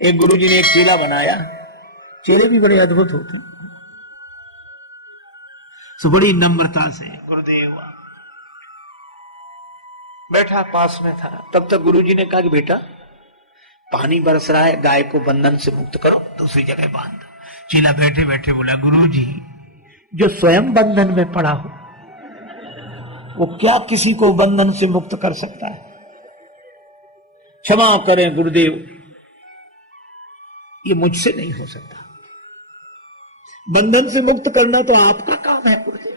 एक गुरुजी ने एक चेला बनाया, चेले भी बड़े अद्भुत होते हैं। तो बड़ी नम्रता से गुरुदेव बैठा पास में था। तब तक गुरुजी ने कहा कि बेटा पानी बरस रहा है, गाय को बंधन से मुक्त करो, दूसरी जगह बांध दो। चेला बैठे बैठे बोला, गुरुजी जो स्वयं बंधन में पड़ा हो वो क्या किसी को बंधन से मुक्त कर सकता है? क्षमा करें गुरुदेव, ये मुझसे नहीं हो सकता। बंधन से मुक्त करना तो आपका काम है गुरुदेव।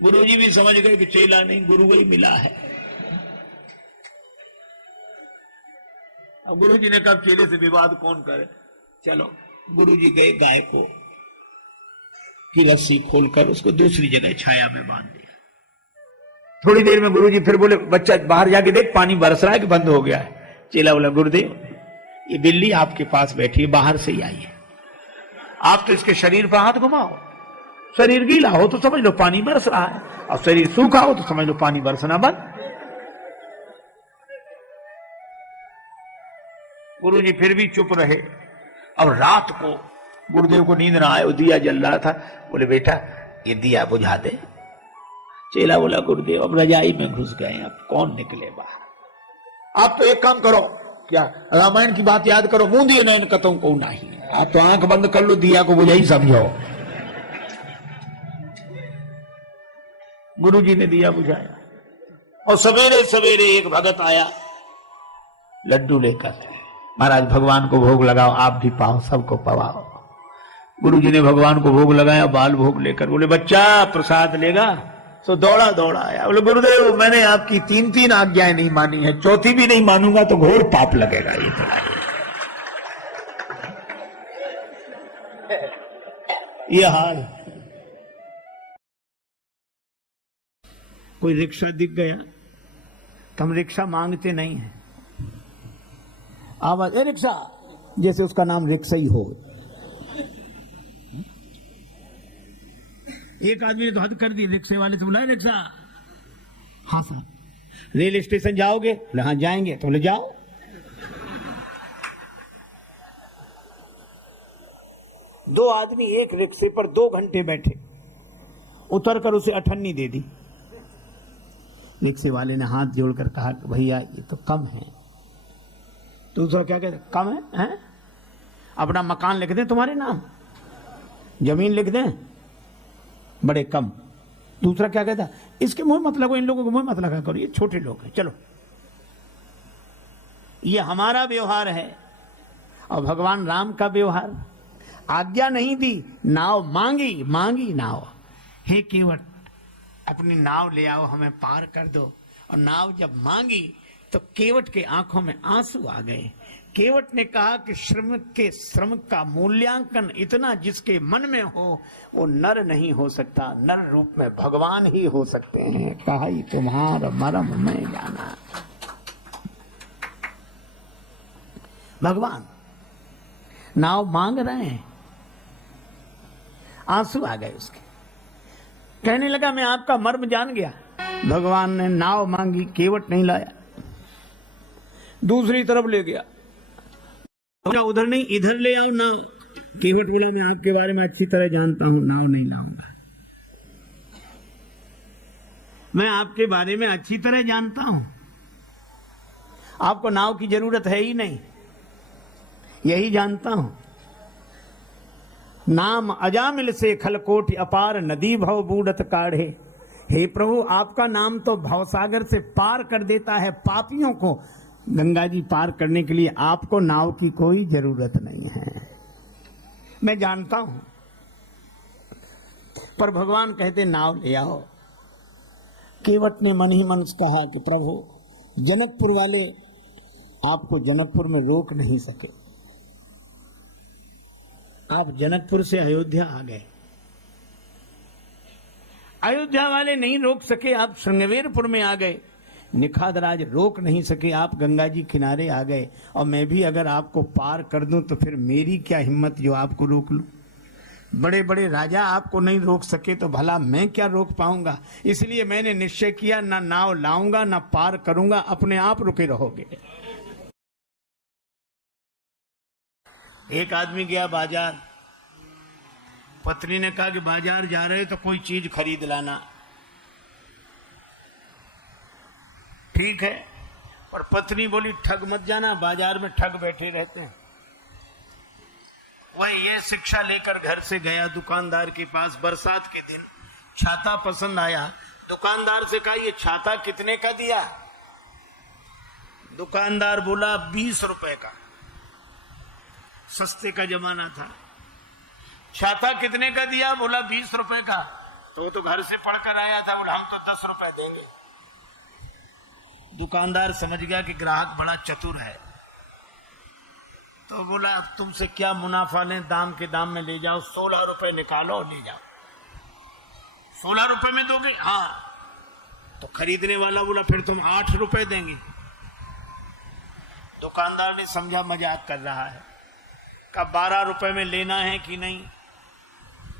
गुरुजी भी समझ गए कि चेला नहीं गुरु ही मिला है। अब गुरुजी ने कहा चेले से विवाद कौन करे, चलो। गुरुजी गए, गाय को की रस्सी खोलकर उसको दूसरी जगह छाया में बांध दिया। थोड़ी देर में गुरुजी फिर बोले, बच्चा बाहर जाके देख पानी बरस रहा है कि बंद हो गया है? चेला बोला, गुरुदेव ये बिल्ली आपके पास बैठी है, बाहर से ही आई है, आप तो इसके शरीर पर हाथ घुमाओ। शरीर गीला हो तो समझ लो पानी बरस रहा है, और शरीर सूखा हो तो समझ लो पानी बरसना बंद। गुरुजी फिर भी चुप रहे। अब रात को गुरुदेव को नींद ना आए, दिया जल रहा था। बोले बेटा ये दिया बुझा दे। चेला बोला, गुरुदेव अब रजाई में घुस गए, अब कौन निकले बाहर? आप तो एक काम करो, क्या रामायण की बात याद करो, मुंदिए नयन कतों को नहीं। आप तो आंख बंद कर लो, दिया को बुझा ही समझो। गुरुजी ने दिया बुझाया और सवेरे सवेरे एक भगत आया लड्डू लेकर, महाराज भगवान को भोग लगाओ, आप भी पाओ, सबको पवाओ। गुरुजी ने भगवान को भोग लगाया, बाल भोग लेकर बोले, बच्चा प्रसाद लेगा? तो दौड़ा दौड़ा आया। बोले, गुरुदेव मैंने आपकी तीन तीन आज्ञाएं नहीं मानी है, चौथी भी नहीं मानूंगा तो घोर पाप लगेगा। ये हाल। कोई रिक्शा दिख गया तो हम रिक्शा मांगते नहीं है, आवाज, ए रिक्शा, जैसे उसका नाम रिक्शा ही हो। एक आदमी ने तो हद कर दी, रिक्शे वाले से बोला, रिक्शा? हाँ साहब। रेल स्टेशन जाओगे? बोले हाँ जाएंगे। तो बोले जाओ। दो आदमी एक रिक्शे पर 2 घंटे बैठे, उतरकर उसे अठन्नी दे दी। रिक्शे वाले ने हाथ जोड़कर कहा कि भैया ये तो कम है। दूसरा क्या कहता, कम है, हैं? अपना मकान लिख दें तुम्हारे नाम, जमीन लिख दें, बड़े कम। दूसरा क्या कहता, इसके मुंह मत लगो, इन लोगों को मुंह मत लगा करो, ये छोटे लोग हैं, चलो। ये हमारा व्यवहार है और भगवान राम का व्यवहार। आज्ञा नहीं दी, नाव मांगी, मांगी नाव, हे केवट अपनी नाव ले आओ, हमें पार कर दो। और नाव जब मांगी तो केवट के आंखों में आंसू आ गए। केवट ने कहा कि श्रम का मूल्यांकन इतना जिसके मन में हो वो नर नहीं हो सकता, नर रूप में भगवान ही हो सकते हैं। कहा ही तुम्हारा मरम मैं जाना। भगवान नाव मांग रहे हैं, आंसू आ गए उसके। कहने लगा मैं आपका मर्म जान गया। भगवान ने नाव मांगी, केवट नहीं लाया, दूसरी तरफ ले गया। उधर नहीं, इधर ले आओ नाव। केवट बोला मैं आपके बारे में अच्छी तरह जानता हूं, नाव नहीं लाऊंगा। मैं आपके बारे में अच्छी तरह जानता हूं, आपको नाव की जरूरत है ही नहीं, यही जानता हूं। नाम अजामिल से खलकोट अपार, नदी भव बूढ़त काढ़े। हे प्रभु आपका नाम तो भवसागर से पार कर देता है पापियों को। गंगा जी पार करने के लिए आपको नाव की कोई जरूरत नहीं है, मैं जानता हूं। पर भगवान कहते नाव ले आओ। केवट ने मन ही मन कहा कि प्रभु जनकपुर वाले आपको जनकपुर में रोक नहीं सके, आप जनकपुर से अयोध्या आ गए। अयोध्या वाले नहीं रोक सके, आप श्रृंगवेरपुर में आ गए। निखादराज रोक नहीं सके, आप गंगा जी किनारे आ गए। और मैं भी अगर आपको पार कर दूं तो फिर मेरी क्या हिम्मत जो आपको रोक लूं। बड़े बड़े राजा आपको नहीं रोक सके तो भला मैं क्या रोक पाऊंगा। इसलिए मैंने निश्चय किया, ना नाव लाऊंगा ना पार करूंगा, अपने आप रुके रहोगे। एक आदमी गया बाजार, पत्नी ने कहा कि बाजार जा रहे तो कोई चीज खरीद लाना। ठीक है, पर पत्नी बोली ठग मत जाना, बाजार में ठग बैठे रहते हैं। वह ये शिक्षा लेकर घर से गया दुकानदार के पास। बरसात के दिन छाता पसंद आया, दुकानदार से कहा ये छाता कितने का दिया? दुकानदार बोला 20 रुपए का। सस्ते का जमाना था। छाता कितने का दिया? बोला 20 रुपए का। तो वो तो घर से पढ़कर आया था, बोला हम तो 10 रुपए देंगे। दुकानदार समझ गया कि ग्राहक बड़ा चतुर है, तो बोला अब तुमसे क्या मुनाफा लें, दाम के दाम में ले जाओ, 16 रुपए निकालो और ले जाओ। 16 रुपए में दोगे? हाँ। तो खरीदने वाला बोला फिर तुम 8 रुपए देंगे। दुकानदार ने समझा मजाक कर रहा है, कहा 12 रुपए में लेना है कि नहीं?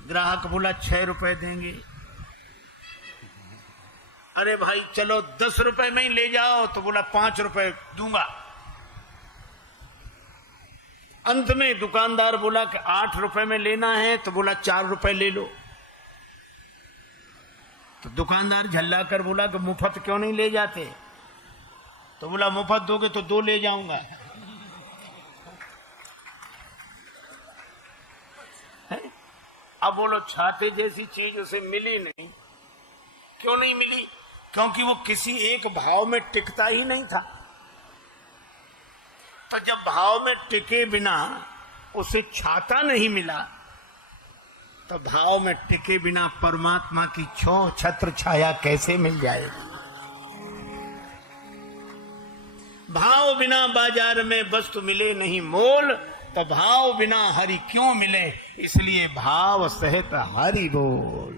ग्राहक बोला 6 रुपए देंगे। अरे भाई चलो 10 रुपए में ही ले जाओ, तो बोला 5 रुपए दूंगा। अंत में दुकानदार बोला कि 8 रुपए में लेना है, तो बोला 4 रुपए ले लो। तो दुकानदार झल्ला कर बोला कि मुफ्त क्यों नहीं ले जाते? तो बोला मुफ्त दोगे तो 2 ले जाऊंगा। अब बोलो छाते जैसी चीज उसे मिली नहीं। क्यों नहीं मिली? क्योंकि वो किसी एक भाव में टिकता ही नहीं था। तो जब भाव में टिके बिना उसे छाता नहीं मिला, तो भाव में टिके बिना परमात्मा की छत्र छाया कैसे मिल जाएगी? भाव बिना बाजार में वस्तु मिले नहीं मोल, तो भाव बिना हरि क्यों मिले? इसलिए भाव सहित हरि बोल।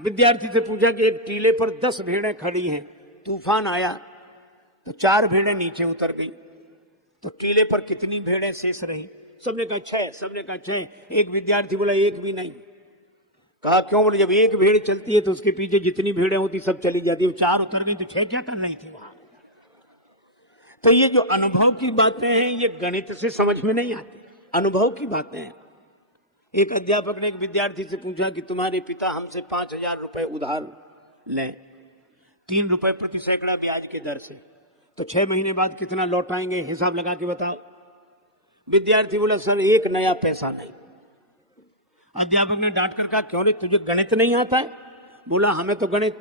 विद्यार्थी से पूछा कि एक टीले पर 10 भेड़ें खड़ी हैं, तूफान आया तो 4 भेड़ें नीचे उतर गई, तो टीले पर कितनी भेड़ें शेष रही? सबने कहा 6, सबने कहा 6। एक विद्यार्थी बोला एक भी नहीं। कहा क्यों? बोले जब एक भेड़ चलती है तो उसके पीछे जितनी भेड़ें होती सब चली जाती है, 4 उतर गई तो 6 क्या करना ही थी वहां? तो ये जो अनुभव की बातें हैं ये गणित से समझ में नहीं आती, अनुभव की बातें हैं। एक अध्यापक ने एक विद्यार्थी से पूछा कि तुम्हारे पिता हमसे 5000 रुपए उधार लें 3 रुपए प्रति सैकड़ा ब्याज के दर से, तो 6 महीने बाद कितना लौटाएंगे, हिसाब लगा के बताओ। विद्यार्थी बोला सर 1 नया पैसा नहीं। अध्यापक ने डांट कर कहा क्यों रे, तुझे गणित नहीं आता है? बोला हमें तो गणित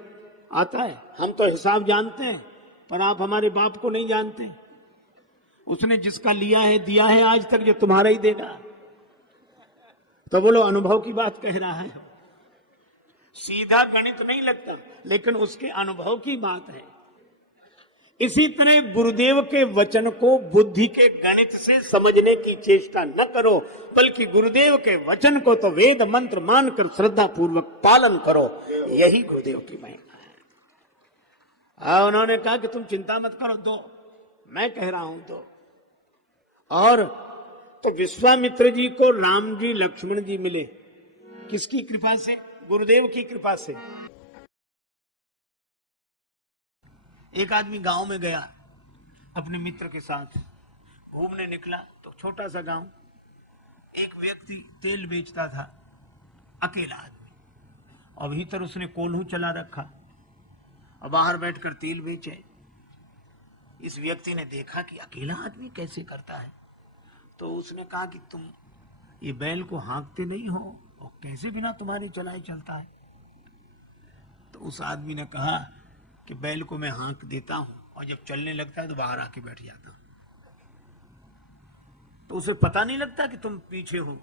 आता है, हम तो हिसाब जानते हैं, पर आप हमारे बाप को नहीं जानते। उसने जिसका लिया है दिया है आज तक, जो तुम्हारा ही देगा। तो बोलो अनुभव की बात कह रहा है, सीधा गणित नहीं लगता, लेकिन उसके अनुभव की बात है। इसी तरह गुरुदेव के वचन को बुद्धि के गणित से समझने की चेष्टा न करो, बल्कि गुरुदेव के वचन को तो वेद मंत्र मानकर श्रद्धा पूर्वक पालन करो। यही गुरुदेव की महिमा है। उन्होंने कहा कि तुम चिंता मत करो, 2 मैं कह रहा हूं 2। और तो विश्वामित्र जी को राम जी लक्ष्मण जी मिले, किसकी कृपा से? गुरुदेव की कृपा से। एक आदमी गांव में गया अपने मित्र के साथ, घूमने निकला तो छोटा सा गांव, एक व्यक्ति तेल बेचता था, अकेला आदमी, और भीतर उसने कोल्हू चला रखा और बाहर बैठकर तेल बेचे। इस व्यक्ति ने देखा कि अकेला आदमी कैसे करता है, तो उसने कहा कि तुम ये बैल को हाँकते नहीं हो और कैसे बिना तुम्हारे चलाए चलता है? तो उस आदमी ने कहा कि बैल को मैं हाँक देता हूं और जब चलने लगता है तो बाहर आके बैठ जाता हूं, तो उसे पता नहीं लगता कि तुम पीछे हो।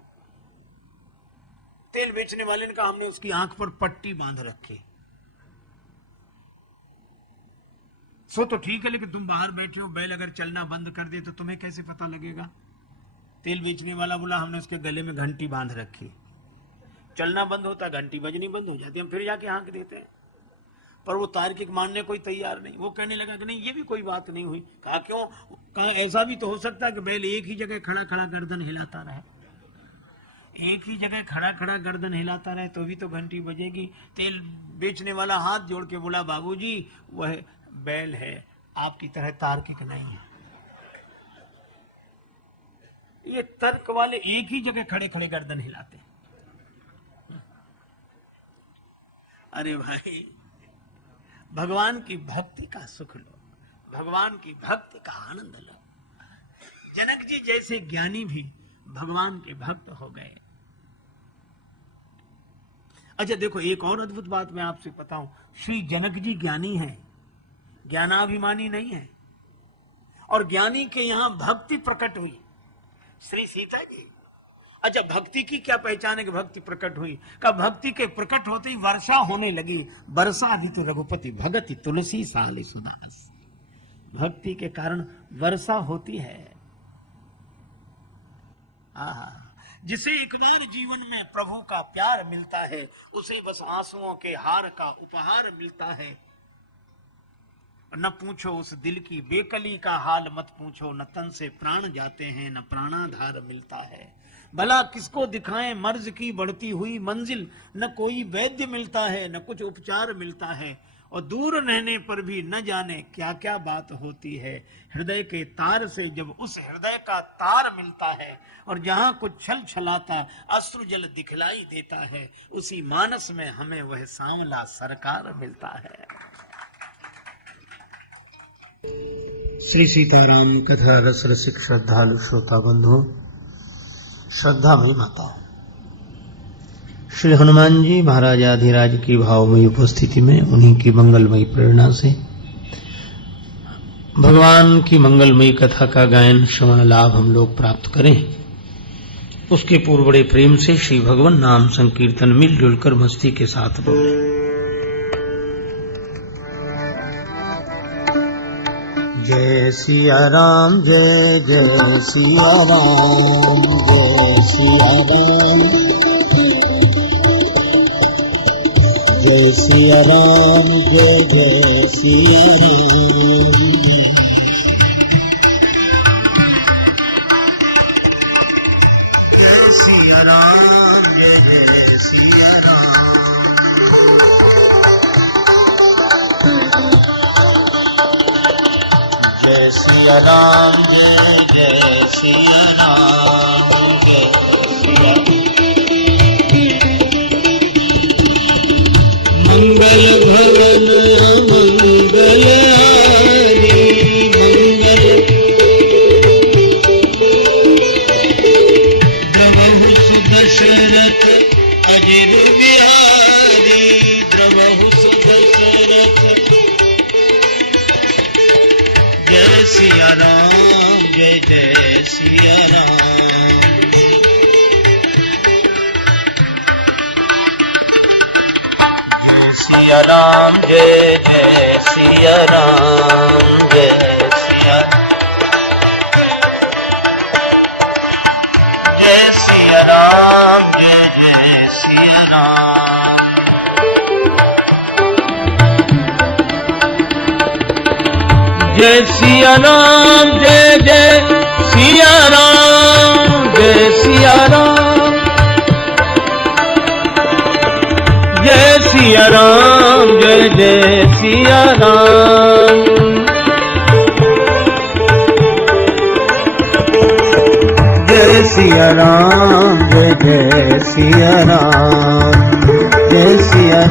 तेल बेचने वाले ने कहा हमने उसकी आंख पर पट्टी बांध रखी। सो तो ठीक है, लेकिन तुम बाहर बैठे हो, बैल अगर चलना बंद कर दे तो तुम्हें कैसे पता लगेगा? तेल बेचने वाला बोला हमने उसके गले में घंटी बांध रखी, चलना बंद होता घंटी बजनी बंद हो जाती, हम फिर जाके हाँक देते हैं। पर वो तार्किक मानने कोई तैयार नहीं। वो कहने लगा कि नहीं ये भी कोई बात नहीं हुई। कहा क्यों? कहा ऐसा भी तो हो सकता है कि बैल एक ही जगह खड़ा खड़ा गर्दन हिलाता रहे, एक ही जगह खड़ा खड़ा गर्दन हिलाता रहे तो भी तो घंटी बजेगी। तेल बेचने वाला हाथ जोड़ के बोला बाबूजी वह बैल है, आपकी तरह तार्किक नहीं है। ये तर्क वाले एक ही जगह खड़े खड़े गर्दन हिलाते हैं। अरे भाई, भगवान की भक्ति का सुख लो, भगवान की भक्ति का आनंद लो। जनक जी जैसे ज्ञानी भी भगवान के भक्त हो गए। अच्छा देखो, एक और अद्भुत बात मैं आपसे बताऊं, श्री जनक जी ज्ञानी हैं, ज्ञानाभिमानी नहीं है, और ज्ञानी के यहां भक्ति प्रकट हुई। श्री सीता जी, अच्छा भक्ति की क्या पहचान है कि भक्ति प्रकट हुई? का भक्ति के प्रकट होते ही वर्षा होने लगी। वर्षा ऋतु रघुपति भगति तुलसी साली सुदास। भक्ति के कारण वर्षा होती है। जिसे एक बार जीवन में प्रभु का प्यार मिलता है, उसे बस आंसुओं के हार का उपहार मिलता है। न पूछो उस दिल की बेकली का हाल, मत पूछो, न तन से प्राण जाते हैं, न प्राणाधार मिलता है। भला किसको दिखाएं मर्ज की बढ़ती हुई मंजिल, न कोई वैद्य मिलता है, न कुछ उपचार मिलता है, और दूर रहने पर भी न जाने क्या क्या बात होती है। हृदय के तार से जब उस हृदय का तार मिलता है, और जहां कुछ छल छलाता अश्रु जल दिखलाई देता है, उसी मानस में हमें वह सांवला सरकार मिलता है। श्री सीताराम कथा रस रसिक श्रद्धालु श्रोता बंधुओं, श्रद्धा में माता, श्री हनुमान जी महाराज आधिराज की भावमयी उपस्थिति में, उन्हीं की मंगलमयी प्रेरणा से भगवान की मंगलमयी कथा का गायन श्रवण लाभ हम लोग प्राप्त करें, उसके पूर्व बड़े प्रेम से श्री भगवान नाम संकीर्तन मिलजुल कर मस्ती के साथ बोले। जय सिया राम, जय जय सिया राम, जय सिया राम, जय सिया राम, जय जय सिया राम, जय सिया राम, जय जय सिया राम, जय सिया राम, जय जय सिया राम, जय सिया। मंगल भवन अमंगल हारी, मंगल द्रवहु सुदशरथ अजिर बिहारी, द्रवहु सुदशरथ। जय सिया राम, जय जय सिया राम, सिया राम, जय जय सिया राम, जय सिया, जय सिया राम, जय जय सिया राम, जय सिया राम, जय जय सिया राम, जय सिया राम, जय सिया राम, जय जय सिया राम, जय सिया राम, जय जय सिया राम, जय सिया,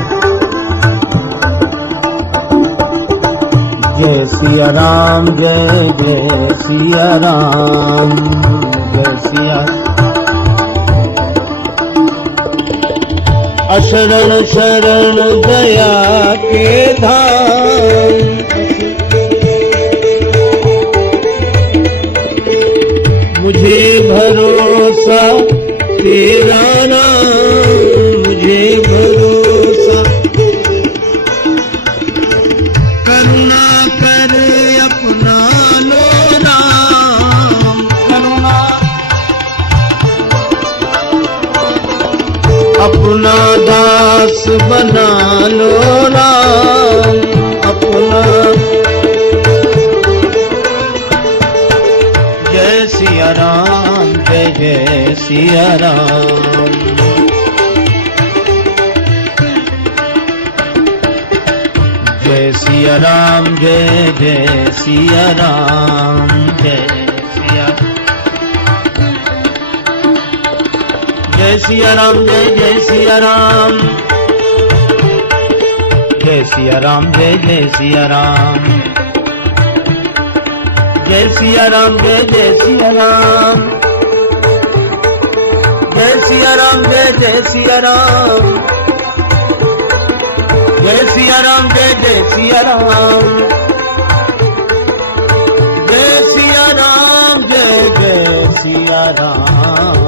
जय सिया राम, जय जय सिया राम, जय सिया। अशरण शरण दया के धाम, मुझे भरोसा तेरा नाम, मुझे भरोसा, करुणा कर अपना लो राम, करुणा अपना दास बना लो राम, अपना। जय सिया राम, जय जय सिया राम, जय सिया राम, जय जय सिया राम, जय सिया, जय सिया राम, जय जय सिया राम, जय सिया राम, जय जय सिया राम, जय सिया राम, जय जय सिया राम, जय सिया राम, जय जय सिया राम, जय सिया राम, जय जय सिया राम, जय सिया राम, जय जय सिया राम,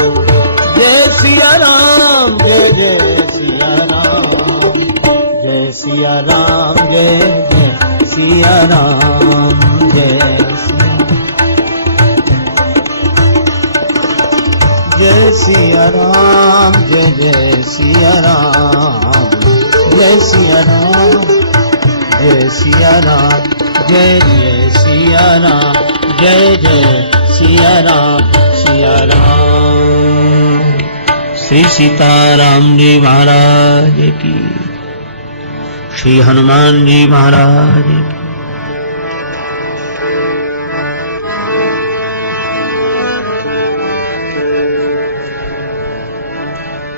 जय सिया राम, जय जय सिया राम, जय सिया राम, जय जय सिया राम, जय सिया राम, जय जय सिया राम, जय सिया राम, जय सिया राम, जय जय सिया राम, जय जय सिया राम, सिया राम। श्री सीताराम जी महाराज की, श्री हनुमान जी महाराज की।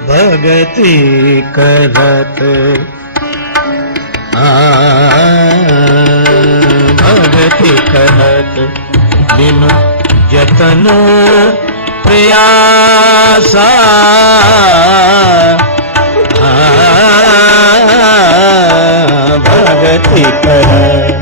भगति करत भगति करत बिनु जतन प्रयासा, भगति करत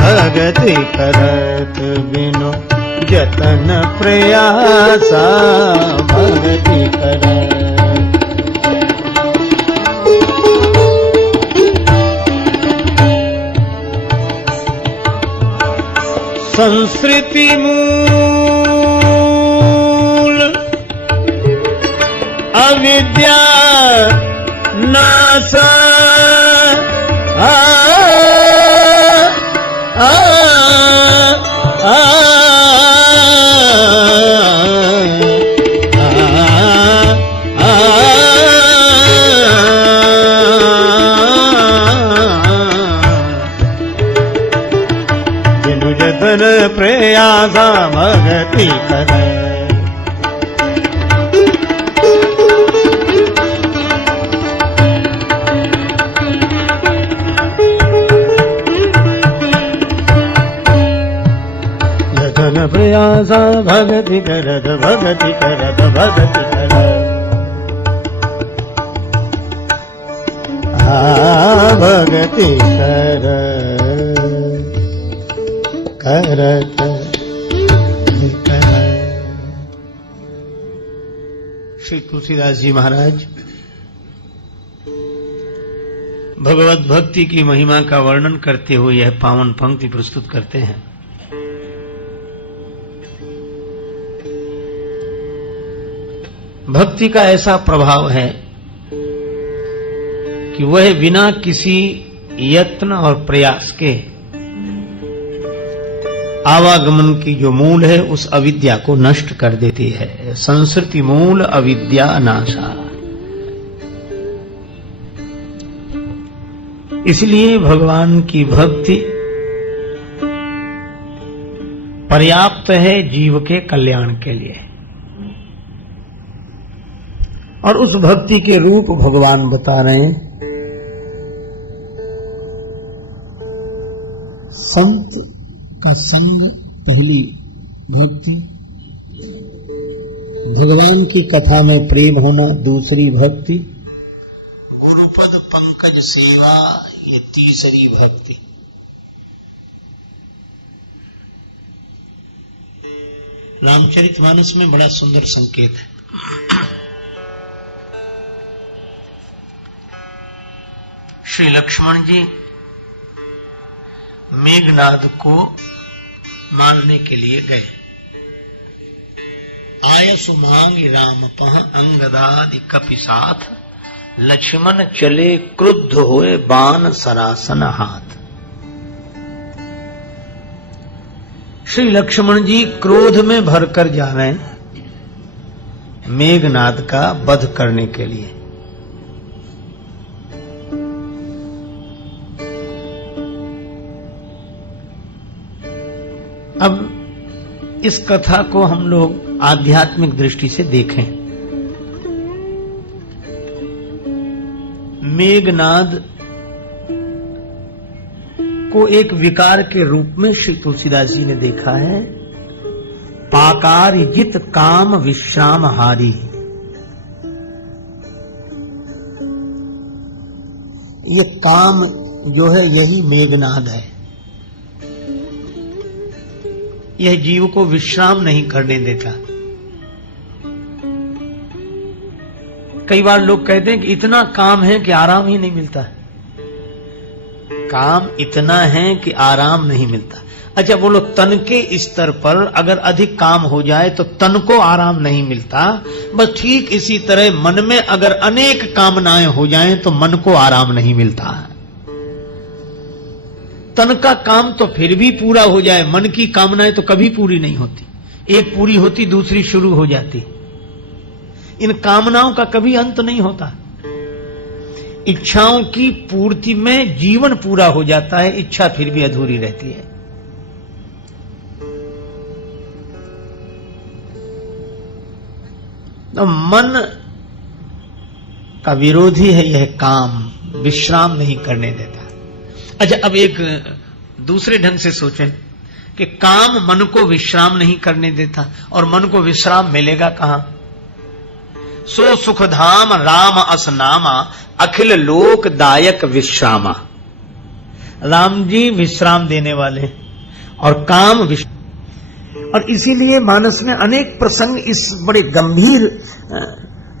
भगति करत बिनु जतन प्रयासा, भगति करत संस्कृति मूल अविद्या नाश, बिनु जतन प्रयासा, भगति करे। जतन प्रयासा भगति करत, भगति करत, भगति करत, भगति करत करत। श्री तुलसीदास जी महाराज भगवत भक्ति की महिमा का वर्णन करते हुए यह पावन पंक्ति प्रस्तुत करते हैं। भक्ति का ऐसा प्रभाव है कि वह बिना किसी यत्न और प्रयास के आवागमन की जो मूल है उस अविद्या को नष्ट कर देती है। संस्कृति मूल अविद्या नाशा। इसलिए भगवान की भक्ति पर्याप्त है जीव के कल्याण के लिए, और उस भक्ति के रूप भगवान बता रहे हैं। संत का संग पहली भक्ति, भगवान की कथा में प्रेम होना दूसरी भक्ति, गुरुपद पंकज सेवा ये तीसरी भक्ति। रामचरितमानस में बड़ा सुंदर संकेत है। श्री लक्ष्मण जी मेघनाद को मारने के लिए गए। आयसु मांग राम पह अंगदादि कपि साथ, लक्ष्मण चले क्रुद्ध होए बाण सरासन हाथ। श्री लक्ष्मण जी क्रोध में भरकर जा रहे हैं मेघनाद का वध करने के लिए। अब इस कथा को हम लोग आध्यात्मिक दृष्टि से देखें। मेघनाद को एक विकार के रूप में श्री तुलसीदास जी ने देखा है। पाकार जित काम विश्राम हारी। ये काम जो है यही मेघनाद है। यह जीव को विश्राम नहीं करने देता। कई बार लोग कहते हैं कि इतना काम है कि आराम ही नहीं मिलता। काम इतना है कि आराम नहीं मिलता। अच्छा बोलो, तन के स्तर पर अगर अधिक काम हो जाए तो तन को आराम नहीं मिलता। बस ठीक इसी तरह मन में अगर अनेक कामनाएं हो जाएं तो मन को आराम नहीं मिलता। तन का काम तो फिर भी पूरा हो जाए, मन की कामनाएं तो कभी पूरी नहीं होती। एक पूरी होती दूसरी शुरू हो जाती। इन कामनाओं का कभी अंत नहीं होता। इच्छाओं की पूर्ति में जीवन पूरा हो जाता है, इच्छा फिर भी अधूरी रहती है। तो मन का विरोधी है यह काम, विश्राम नहीं करने देता। अच्छा अब एक दूसरे ढंग से सोचें कि काम मन को विश्राम नहीं करने देता और मन को विश्राम मिलेगा कहां? सो सुखधाम राम असनामा अखिल लोक दायक विश्रामा। राम जी विश्राम देने वाले और काम और इसीलिए मानस में अनेक प्रसंग इस बड़े गंभीर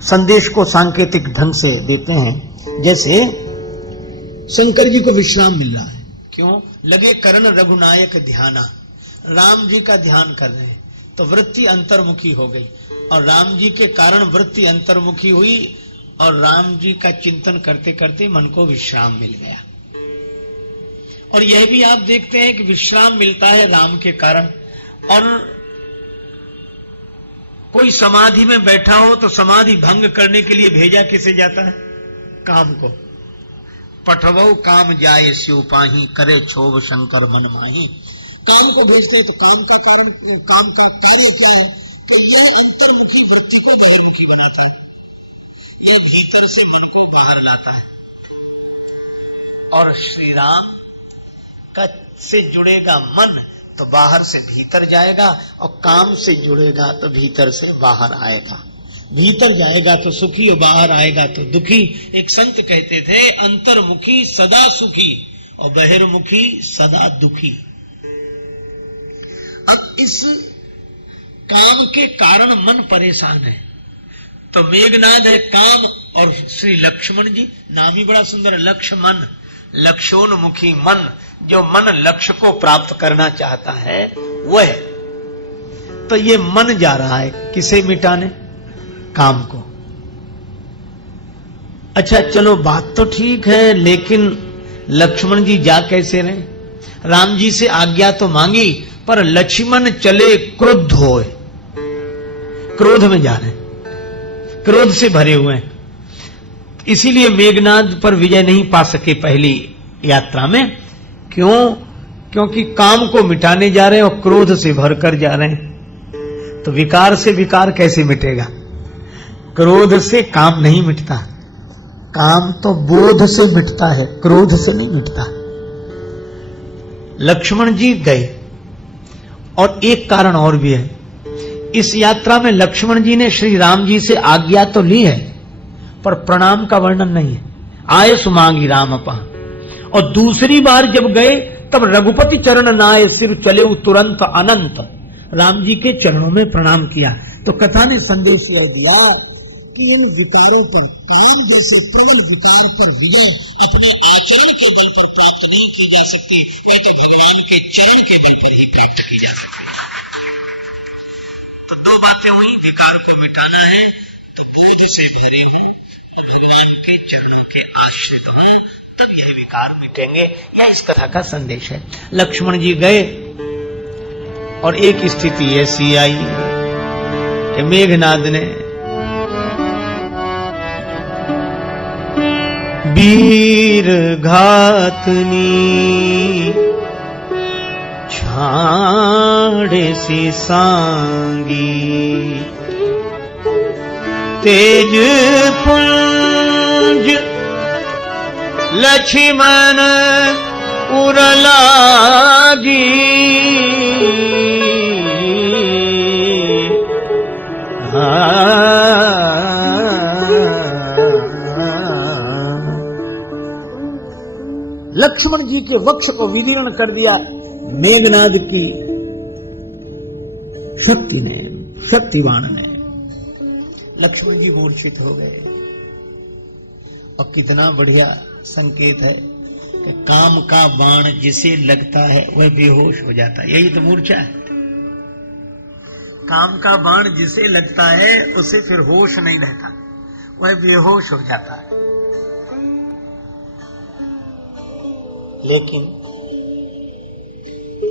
संदेश को सांकेतिक ढंग से देते हैं। जैसे शंकर जी को विश्राम मिल रहा है, क्यों? लगे करण रघुनायक ध्याना। राम जी का ध्यान कर रहे हैं तो वृत्ति अंतर्मुखी हो गई और राम जी के कारण वृत्ति अंतर्मुखी हुई और राम जी का चिंतन करते करते मन को विश्राम मिल गया। और यह भी आप देखते हैं कि विश्राम मिलता है राम के कारण। और कोई समाधि में बैठा हो तो समाधि भंग करने के लिए भेजा किसे जाता है? काम को। पठवो काम जाए स्यो पाही करे क्षोभ शंकर मन माही। काम को भेजते हैं तो काम का कारण, काम का कार्य क्या है? तो यह अंतर्मुखी वृत्ति को बहिर्मुखी बनाता है, ये भीतर से मन को बाहर लाता है। और श्री राम का से जुड़ेगा मन तो बाहर से भीतर जाएगा और काम से जुड़ेगा तो भीतर से बाहर आएगा। भीतर जाएगा तो सुखी और बाहर आएगा तो दुखी। एक संत कहते थे, अंतर्मुखी सदा सुखी और बहिर्मुखी सदा दुखी। अब इस काम के कारण मन परेशान है। तो मेघनाद है काम और श्री लक्ष्मण जी, नाम ही बड़ा सुंदर, लक्ष्मण, लक्ष्योन्मुखी मन। जो मन लक्ष्य को प्राप्त करना चाहता है वह। तो ये मन जा रहा है किसे मिटाने? काम को। अच्छा चलो बात तो ठीक है, लेकिन लक्ष्मण जी जा कैसे रहे? राम जी से आज्ञा तो मांगी पर लक्ष्मण चले क्रुद्ध होए। क्रोध में जा रहे हैं, क्रोध से भरे हुए हैं। इसीलिए मेघनाद पर विजय नहीं पा सके पहली यात्रा में। क्यों? क्योंकि काम को मिटाने जा रहे हैं और क्रोध से भरकर जा रहे हैं। तो विकार से विकार कैसे मिटेगा? क्रोध से काम नहीं मिटता। काम तो बोध से मिटता है, क्रोध से नहीं मिटता। लक्ष्मण जी गए और एक कारण और भी है। इस यात्रा में लक्ष्मण जी ने श्री राम जी से आज्ञा तो ली है पर प्रणाम का वर्णन नहीं है। आए सुमांगी राम अपा। और दूसरी बार जब गए तब रघुपति चरण नाय सिर चले तुरंत अनंत। राम जी के चरणों में प्रणाम किया। तो कथा ने संदेश यह दिया कि इन विकारों पर, काम जैसे प्रबल विकार पर विजय अपने आचरण के बल पर प्राप्त नहीं की जा सकती, वह तो भगवान के चरण के बल पर ही प्राप्त की जा सकती। तो दो बातें हुई, विकार को मिटाना है तो बोध से भरे हो, तो भगवान के के आश्रित हों तब यह विकार मिटेंगे। यह इस कथा का संदेश है। लक्ष्मण जी गए और एक स्थिति ऐसी आई कि मेघनाद ने वीर घातनी छाड़े सी सांगी तेज पुंज लक्ष्मण उरलागी लक्ष्मण जी के वक्ष को विदीर्ण कर दिया मेघनाद की शक्ति ने, शक्तिवाण ने। लक्ष्मण जी मूर्छित हो गए। और कितना बढ़िया संकेत है कि काम का बाण जिसे लगता है वह बेहोश हो जाता है। यही तो मूर्छा है। काम का बाण जिसे लगता है उसे फिर होश नहीं रहता, वह बेहोश हो जाता है। लेकिन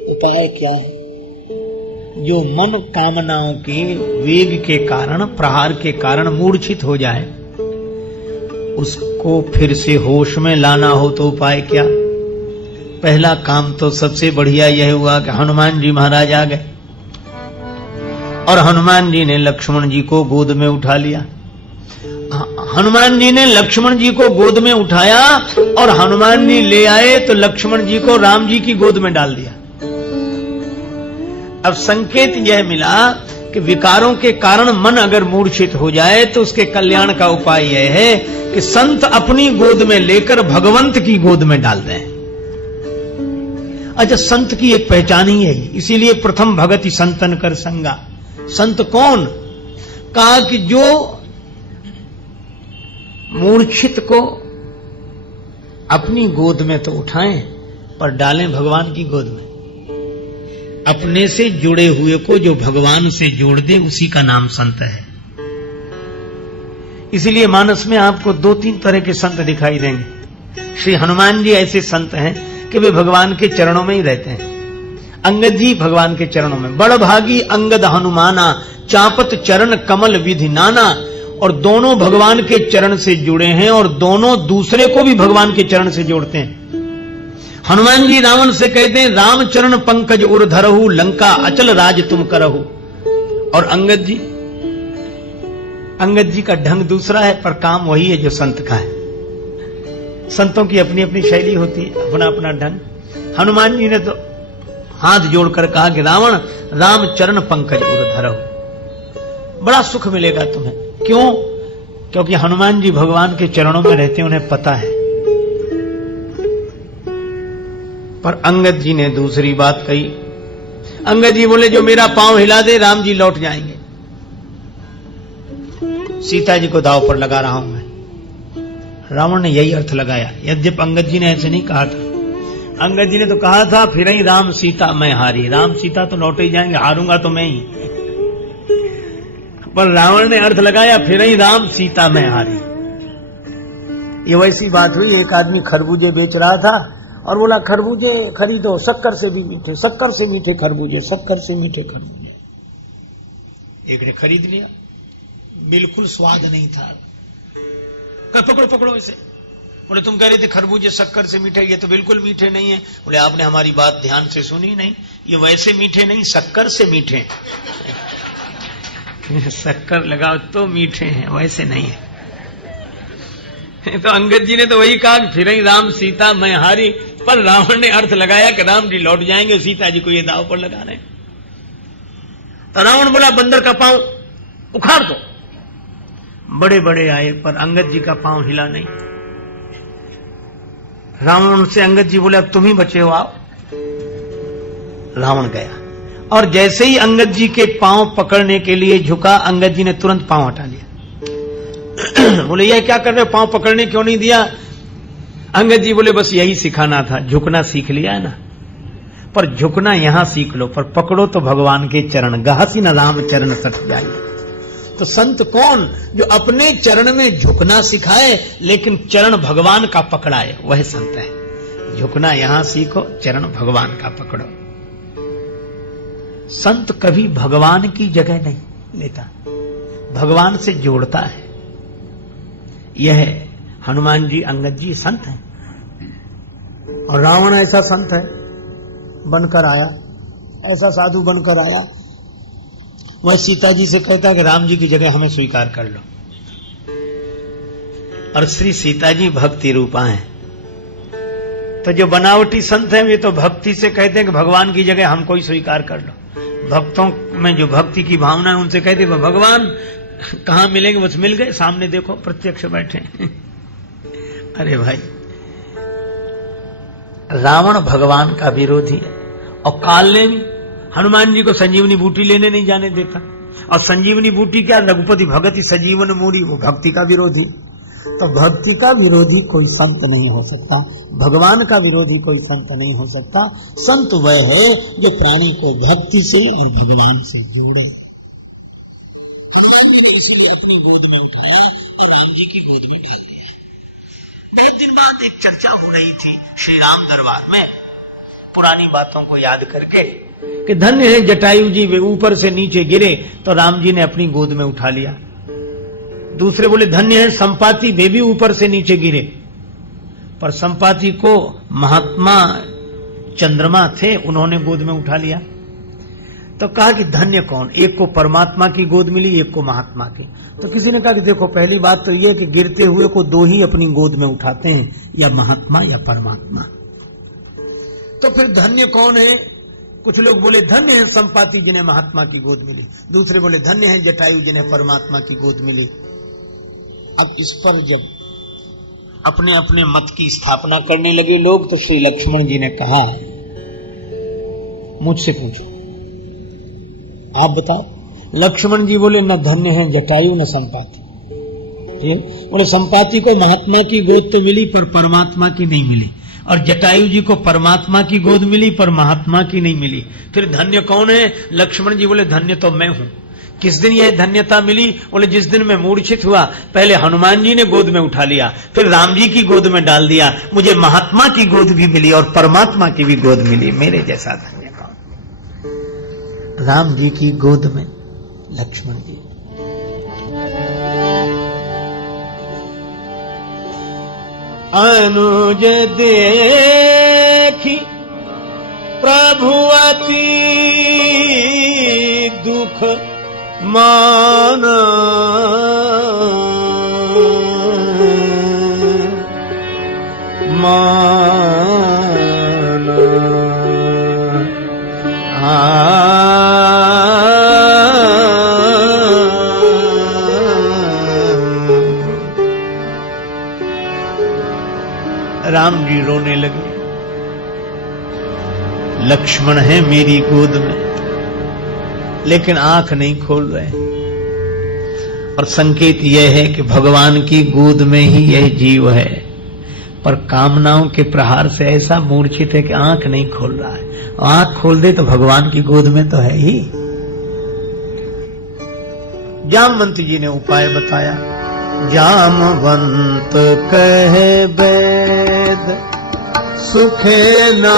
उपाय क्या है? जो मन कामनाओं के वेग के कारण, प्रहार के कारण मूर्छित हो जाए, उसको फिर से होश में लाना हो तो उपाय क्या? पहला काम तो सबसे बढ़िया यह हुआ कि हनुमान जी महाराज आ गए और हनुमान जी ने लक्ष्मण जी को गोद में उठा लिया। हनुमान जी ने लक्ष्मण जी को गोद में उठाया और हनुमान जी ले आए तो लक्ष्मण जी को राम जी की गोद में डाल दिया। अब संकेत यह मिला कि विकारों के कारण मन अगर मूर्छित हो जाए तो उसके कल्याण का उपाय यह है कि संत अपनी गोद में लेकर भगवंत की गोद में डाल दें। अच्छा, संत की एक पहचान ही है, इसीलिए प्रथम भगति संतन कर संगा। संत कौन? कहा कि जो मूर्छित को अपनी गोद में तो उठाएं पर डालें भगवान की गोद में। अपने से जुड़े हुए को जो भगवान से जोड़ दे उसी का नाम संत है। इसलिए मानस में आपको 2-3 तरह के संत दिखाई देंगे। श्री हनुमान जी ऐसे संत हैं कि वे भगवान के चरणों में ही रहते हैं। अंगद जी भगवान के चरणों में, बड़ भागी अंगद हनुमाना चापत चरण कमल विधि नाना। और दोनों भगवान के चरण से जुड़े हैं और दोनों दूसरे को भी भगवान के चरण से जोड़ते हैं। हनुमान जी रावण से कहते हैं राम चरण पंकज उर धरहु लंका अचल राज तुम करहु। और अंगद जी का ढंग दूसरा है पर काम वही है जो संत का है। संतों की अपनी अपनी शैली होती है, अपना अपना ढंग। हनुमान जी ने तो हाथ जोड़कर कहा कि रावण राम चरण पंकज उर धरहु, बड़ा सुख मिलेगा तुम्हें। क्यों? क्योंकि हनुमान जी भगवान के चरणों में रहते, उन्हें पता है। पर अंगद जी ने दूसरी बात कही। अंगद जी बोले जो मेरा पांव हिला दे राम जी लौट जाएंगे। सीता जी को दांव पर लगा रहा हूं मैं। रावण ने यही अर्थ लगाया, यद्यप अंगद जी ने ऐसे नहीं कहा था। अंगद जी ने तो कहा था फिर ही राम सीता मैं हारी। राम सीता तो लौट ही जाएंगे, हारूंगा तो मैं ही। पर रावण ने अर्थ लगाया फिर ही राम सीता में हारी। ये वैसी बात हुई, एक आदमी खरबूजे बेच रहा था और बोला खरबूजे खरीदो, शक्कर से भी मीठे, शक्कर से मीठे खरबूजे, शक्कर से मीठे खरबूजे। एक ने खरीद लिया, बिल्कुल स्वाद नहीं था। पकड़ो पकड़ो इसे। बोले तुम कह रहे थे खरबूजे शक्कर से मीठे, ये तो बिल्कुल मीठे नहीं है। बोले आपने हमारी बात ध्यान से सुनी नहीं, ये वैसे मीठे नहीं शक्कर से मीठे। शक्कर लगाओ तो मीठे हैं, वैसे नहीं है। तो अंगद जी ने तो वही कहा फिर ही राम सीता मैं हारी। पर रावण ने अर्थ लगाया कि राम जी लौट जाएंगे, सीता जी को ये दाव पर लगा रहे। तो रावण बोला बंदर का पांव उखाड़ दो। बड़े बड़े आए पर अंगद जी का पांव हिला नहीं। रावण से अंगद जी बोले अब तुम ही बचे हो, आओ। रावण गया और जैसे ही अंगद जी के पांव पकड़ने के लिए झुका, अंगद जी ने तुरंत पांव हटा लिया। बोले ये क्या कर रहे हो, पांव पकड़ने क्यों नहीं दिया? अंगद जी बोले बस यही सिखाना था, झुकना सीख लिया है ना। पर झुकना यहां सीख लो, पर पकड़ो तो भगवान के चरण। गहसी न राम चरण सट जाइए। तो संत कौन? जो अपने चरण में झुकना सिखाए लेकिन चरण भगवान का पकड़ाए, वह संत है। झुकना यहां सीखो, चरण भगवान का पकड़ो। संत कभी भगवान की जगह नहीं लेता, भगवान से जोड़ता है। यह हनुमान जी, अंगद जी संत हैं, और रावण ऐसा संत है बनकर आया, ऐसा साधु बनकर आया। वह सीता जी से कहता है कि राम जी की जगह हमें स्वीकार कर लो, और श्री सीता जी भक्ति रूपा हैं। तो जो बनावटी संत हैं वे तो भक्ति से कहते हैं कि भगवान की जगह हमको ही स्वीकार कर लो। भक्तों में जो भक्ति की भावना है उनसे कहते हैं भगवान कहां मिलेंगे, बस मिल गए, सामने देखो प्रत्यक्ष बैठे। अरे भाई, रावण भगवान का विरोधी है, और काल ने भी हनुमान जी को संजीवनी बूटी लेने नहीं जाने देता। और संजीवनी बूटी क्या? रघुपति भगति सजीवन मूरी, वो भक्ति का विरोधी। तो भक्ति का विरोधी कोई संत नहीं हो सकता, भगवान का विरोधी कोई संत नहीं हो सकता। संत वह है जो प्राणी को भक्ति से और भगवान से जोड़े। हनुमान जी ने इसीलिए अपनी गोद में उठाया और राम जी की गोद में डाल दिया। बहुत दिन बाद एक चर्चा हो रही थी श्री राम दरबार में, पुरानी बातों को याद करके कि धन्य है जटायु जी, वे ऊपर से नीचे गिरे तो राम जी ने अपनी गोद में उठा लिया। दूसरे बोले धन्य है संपाति, वे भी ऊपर से नीचे गिरे, पर संपाति को महात्मा चंद्रमा थे, उन्होंने गोद में उठा लिया। तो कहा कि धन्य कौन? एक को परमात्मा की गोद मिली, एक को महात्मा की। तो किसी ने कहा कि देखो, पहली बात तो यह कि गिरते हुए को दो ही अपनी गोद में उठाते हैं, या महात्मा या परमात्मा। तो फिर धन्य कौन है? कुछ लोग बोले धन्य है संपाति जिन्हें महात्मा की गोद मिली, दूसरे बोले धन्य है जटायु जिन्हें परमात्मा की गोद मिली। अब इस पर जब अपने अपने मत की स्थापना करने लगे लोग, तो श्री लक्ष्मण जी ने कहा मुझसे पूछो, आप बताओ। लक्ष्मण जी बोले न धन्य है जटायु न संपाति। बोले संपाति को महात्मा की गोद तो मिली पर परमात्मा की नहीं मिली, और जटायु जी को परमात्मा की गोद मिली पर महात्मा की नहीं मिली। फिर धन्य कौन है? लक्ष्मण जी बोले धन्य तो मैं हूं। किस दिन यह धन्यता मिली? बोले जिस दिन मैं मूर्छित हुआ, पहले हनुमान जी ने गोद में उठा लिया, फिर राम जी की गोद में डाल दिया, मुझे महात्मा की गोद भी मिली और परमात्मा की भी गोद मिली। मेरे जैसा धन्य कौन? राम जी की गोद में लक्ष्मण जी। अनुज देखी प्रभुअति दुख मान, राम जी रोने लगे। लक्ष्मण है मेरी गोद में, लेकिन आंख नहीं खोल रहे, और संकेत यह है कि भगवान की गोद में ही यह जीव है, पर कामनाओं के प्रहार से ऐसा मूर्छित है कि आंख नहीं खोल रहा है। आंख खोल दे तो भगवान की गोद में तो है ही। जामवंत जी ने उपाय बताया। जामवंत कहे वेद सुखे ना,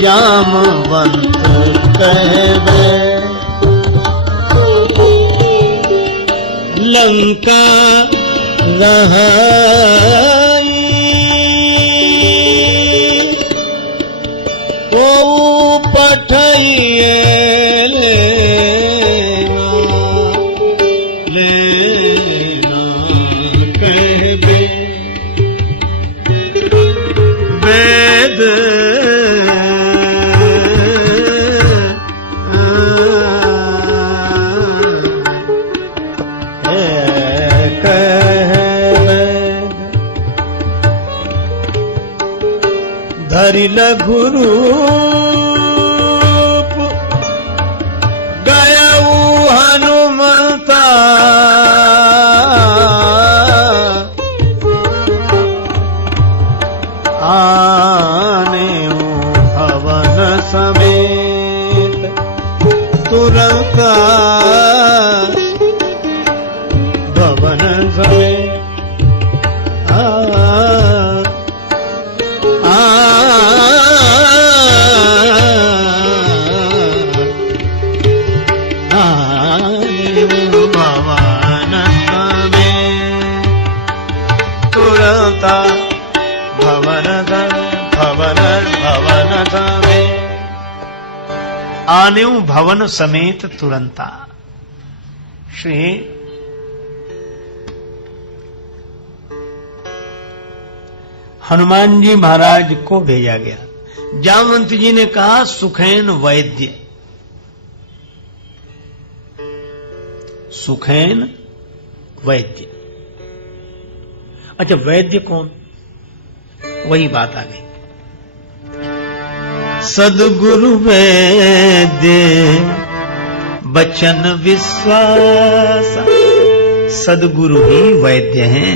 जामवंत कहे वेद लंका रहाई, ओ पठइए लेना कहबे वेद धरि लघु रूप गयऊ हनुमंता, आने भवन समेत तुरंत आनेऊ भवन समेत तुरंता। श्री हनुमान जी महाराज को भेजा गया। जामवंत जी ने कहा सुखैन वैद्य, सुखैन वैद्य। अच्छा वैद्य कौन? वही बात आ गई। सदगुरु वैद्य बचन विश्वास। सदगुरु ही वैद्य हैं,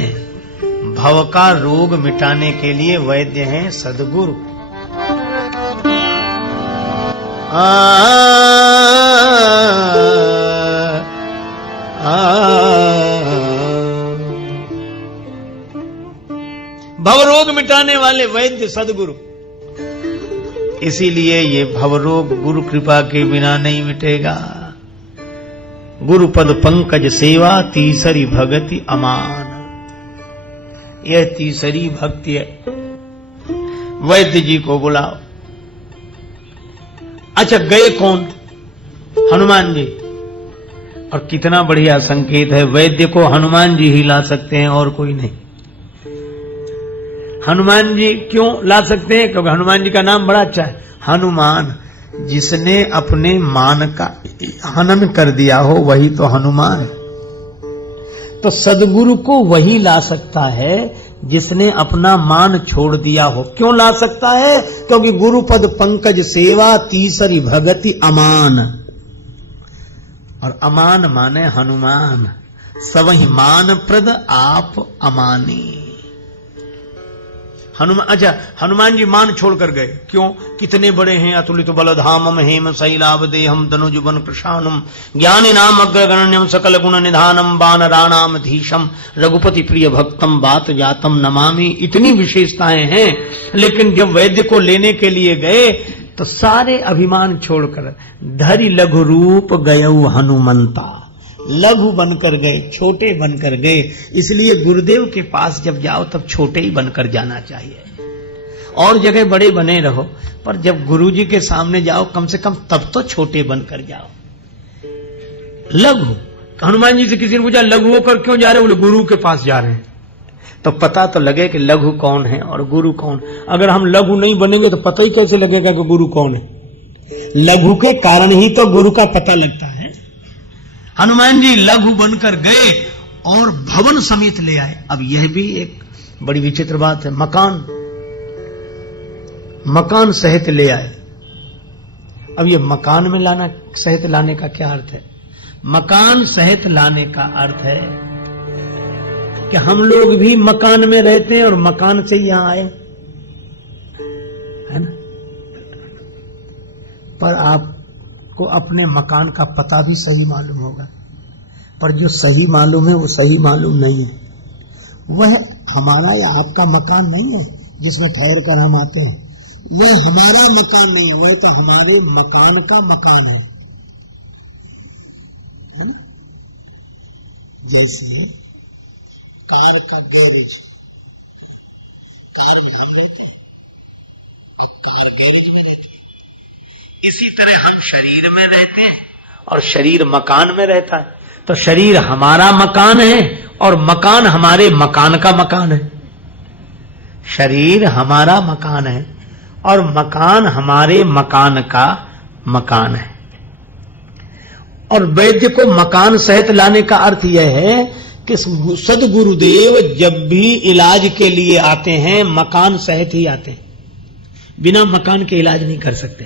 भव का रोग मिटाने के लिए वैद्य हैं सदगुरु। भवरोग मिटाने वाले वैद्य सदगुरु। इसीलिए ये भवरोग गुरु कृपा के बिना नहीं मिटेगा। गुरुपद पंकज सेवा तीसरी भक्ति अमान। यह तीसरी भक्ति है। वैद्य जी को बुलाओ। अच्छा गए कौन? हनुमान जी। और कितना बढ़िया संकेत है, वैद्य को हनुमान जी ही ला सकते हैं और कोई नहीं। हनुमान जी क्यों ला सकते हैं? क्योंकि हनुमान जी का नाम बड़ा अच्छा है। हनुमान, जिसने अपने मान का हनन कर दिया हो वही तो हनुमान है। तो सदगुरु को वही ला सकता है जिसने अपना मान छोड़ दिया हो। क्यों ला सकता है? क्योंकि गुरुपद पंकज सेवा तीसरी भगति अमान। और अमान माने हनुमान। सबहि मान प्रद आप अमानी। हनुमान, अच्छा हनुमान जी मान छोड़कर गए क्यों? कितने बड़े हैं। अतुलित बलधामम हेम शैलावदेहम तनुजुबन प्रशानम ज्ञानी नाम अग्रगण्यम सकल गुण निधानम वानराणाम धीशम रघुपति प्रिय भक्तम बात जातम नमामि। इतनी विशेषताएं हैं। लेकिन जब वैद्य को लेने के लिए गए तो सारे अभिमान छोड़कर धरि लघु रूप गयऊ हनुमंता। लघु बनकर गए, छोटे बनकर गए। इसलिए गुरुदेव के पास जब जाओ तब छोटे ही बनकर जाना चाहिए। और जगह बड़े बने रहो, पर जब गुरुजी के सामने जाओ कम से कम तब तो छोटे बनकर जाओ। लघु। हनुमान जी से किसी ने पूछा लघु होकर क्यों जा रहे? बोले गुरु के पास जा रहे हैं। तो पता तो लगे कि लघु कौन है और गुरु कौन। अगर हम लघु नहीं बनेंगे तो पता ही कैसे लगेगा कि गुरु कौन है? लघु के कारण ही तो गुरु का पता लगता है। हनुमान जी लघु बनकर गए और भवन समेत ले आए। अब यह भी एक बड़ी विचित्र बात है। मकान सहित ले आए। अब ये मकान में लाना सहित लाने का क्या अर्थ है? मकान सहित लाने का अर्थ है कि हम लोग भी मकान में रहते हैं और मकान से यहां आए, है ना? पर आपको अपने मकान का पता भी सही मालूम होगा, पर जो सही मालूम है वो सही मालूम नहीं है। वह हमारा या आपका मकान नहीं है जिसमें ठहर कर हम आते हैं। वह हमारा मकान नहीं है, वह तो हमारे मकान का मकान है ना? जैसे कार का गैरेज, इसी तरह हम शरीर में रहते हैं और शरीर मकान में रहता है। तो शरीर हमारा मकान है और मकान हमारे मकान का मकान है। शरीर हमारा मकान है और मकान हमारे मकान का मकान है। और वैद्य को मकान सहित लाने का अर्थ यह है कि सदगुरुदेव जब भी इलाज के लिए आते हैं मकान सहित ही आते हैं। बिना मकान के इलाज नहीं कर सकते।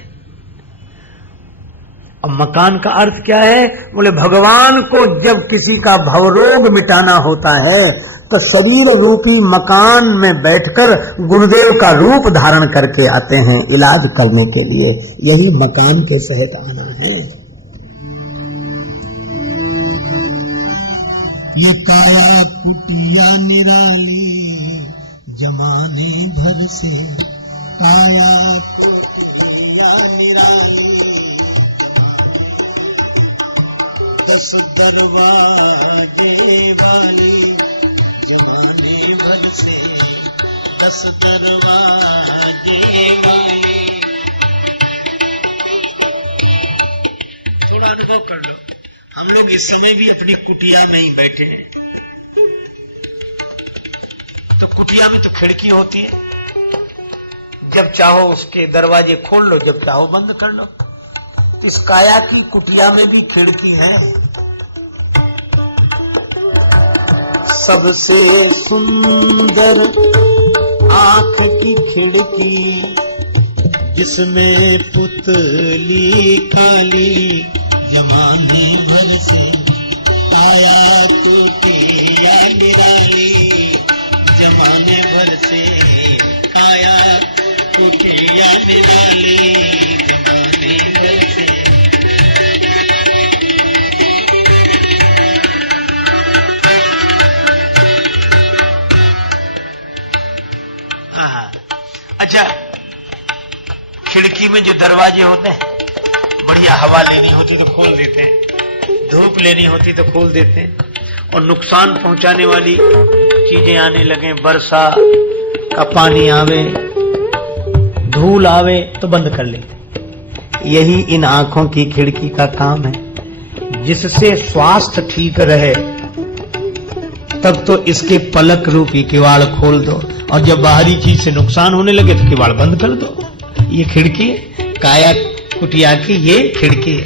अब मकान का अर्थ क्या है? बोले भगवान को जब किसी का भवरोग मिटाना होता है तो शरीर रूपी मकान में बैठकर गुरुदेव का रूप धारण करके आते हैं इलाज करने के लिए। यही मकान के सहित आना है। ये काया कुटिया निराली जमाने भर से, काया कुटिया निराली 10 दरवाजे वाली जमाने भर से, 10 दरवाजे वाली। थोड़ा अनुभव कर लो। हम लोग इस समय भी अपनी कुटिया में ही बैठे हैं, तो कुटिया में तो खिड़की होती है, जब चाहो उसके दरवाजे खोल लो, जब चाहो बंद कर लो। तो इस काया की कुटिया में भी खिड़की है। सबसे सुंदर आंख की खिड़की, जिसमें पुतली काली जमाने भर से काया को किया निराली, जमाने भर से काया को किया निराली, जमाने भर से। अच्छा, खिड़की में जो दरवाजे होते हैं, बढ़िया हवा लेनी होती तो खोल देते हैं, धूप लेनी होती तो खोल देते हैं, और नुकसान पहुंचाने वाली चीजें आने लगे, वर्षा का पानी आवे, धूल आवे तो बंद कर लेते। यही इन आंखों की खिड़की का काम है। जिससे स्वास्थ्य ठीक रहे तब तो इसके पलक रूपी किवाड़ खोल दो, और जब बाहरी चीज से नुकसान होने लगे तो किवाड़ बंद कर दो। ये खिड़की काया कुटिया की, ये खिड़की है।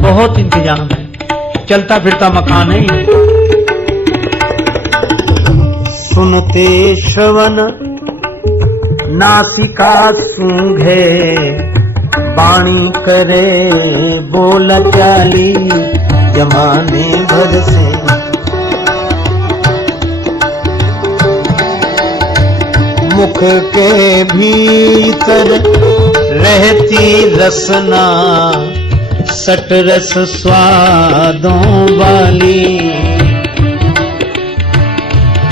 बहुत इंतजाम है, चलता फिरता मकान है ये। सुनते श्रवण नासिका सूंघे, वाणी करे बोला चाली, जमाने भर से मुख के भीतर रहती रसना, सट रस स्वादों वाली,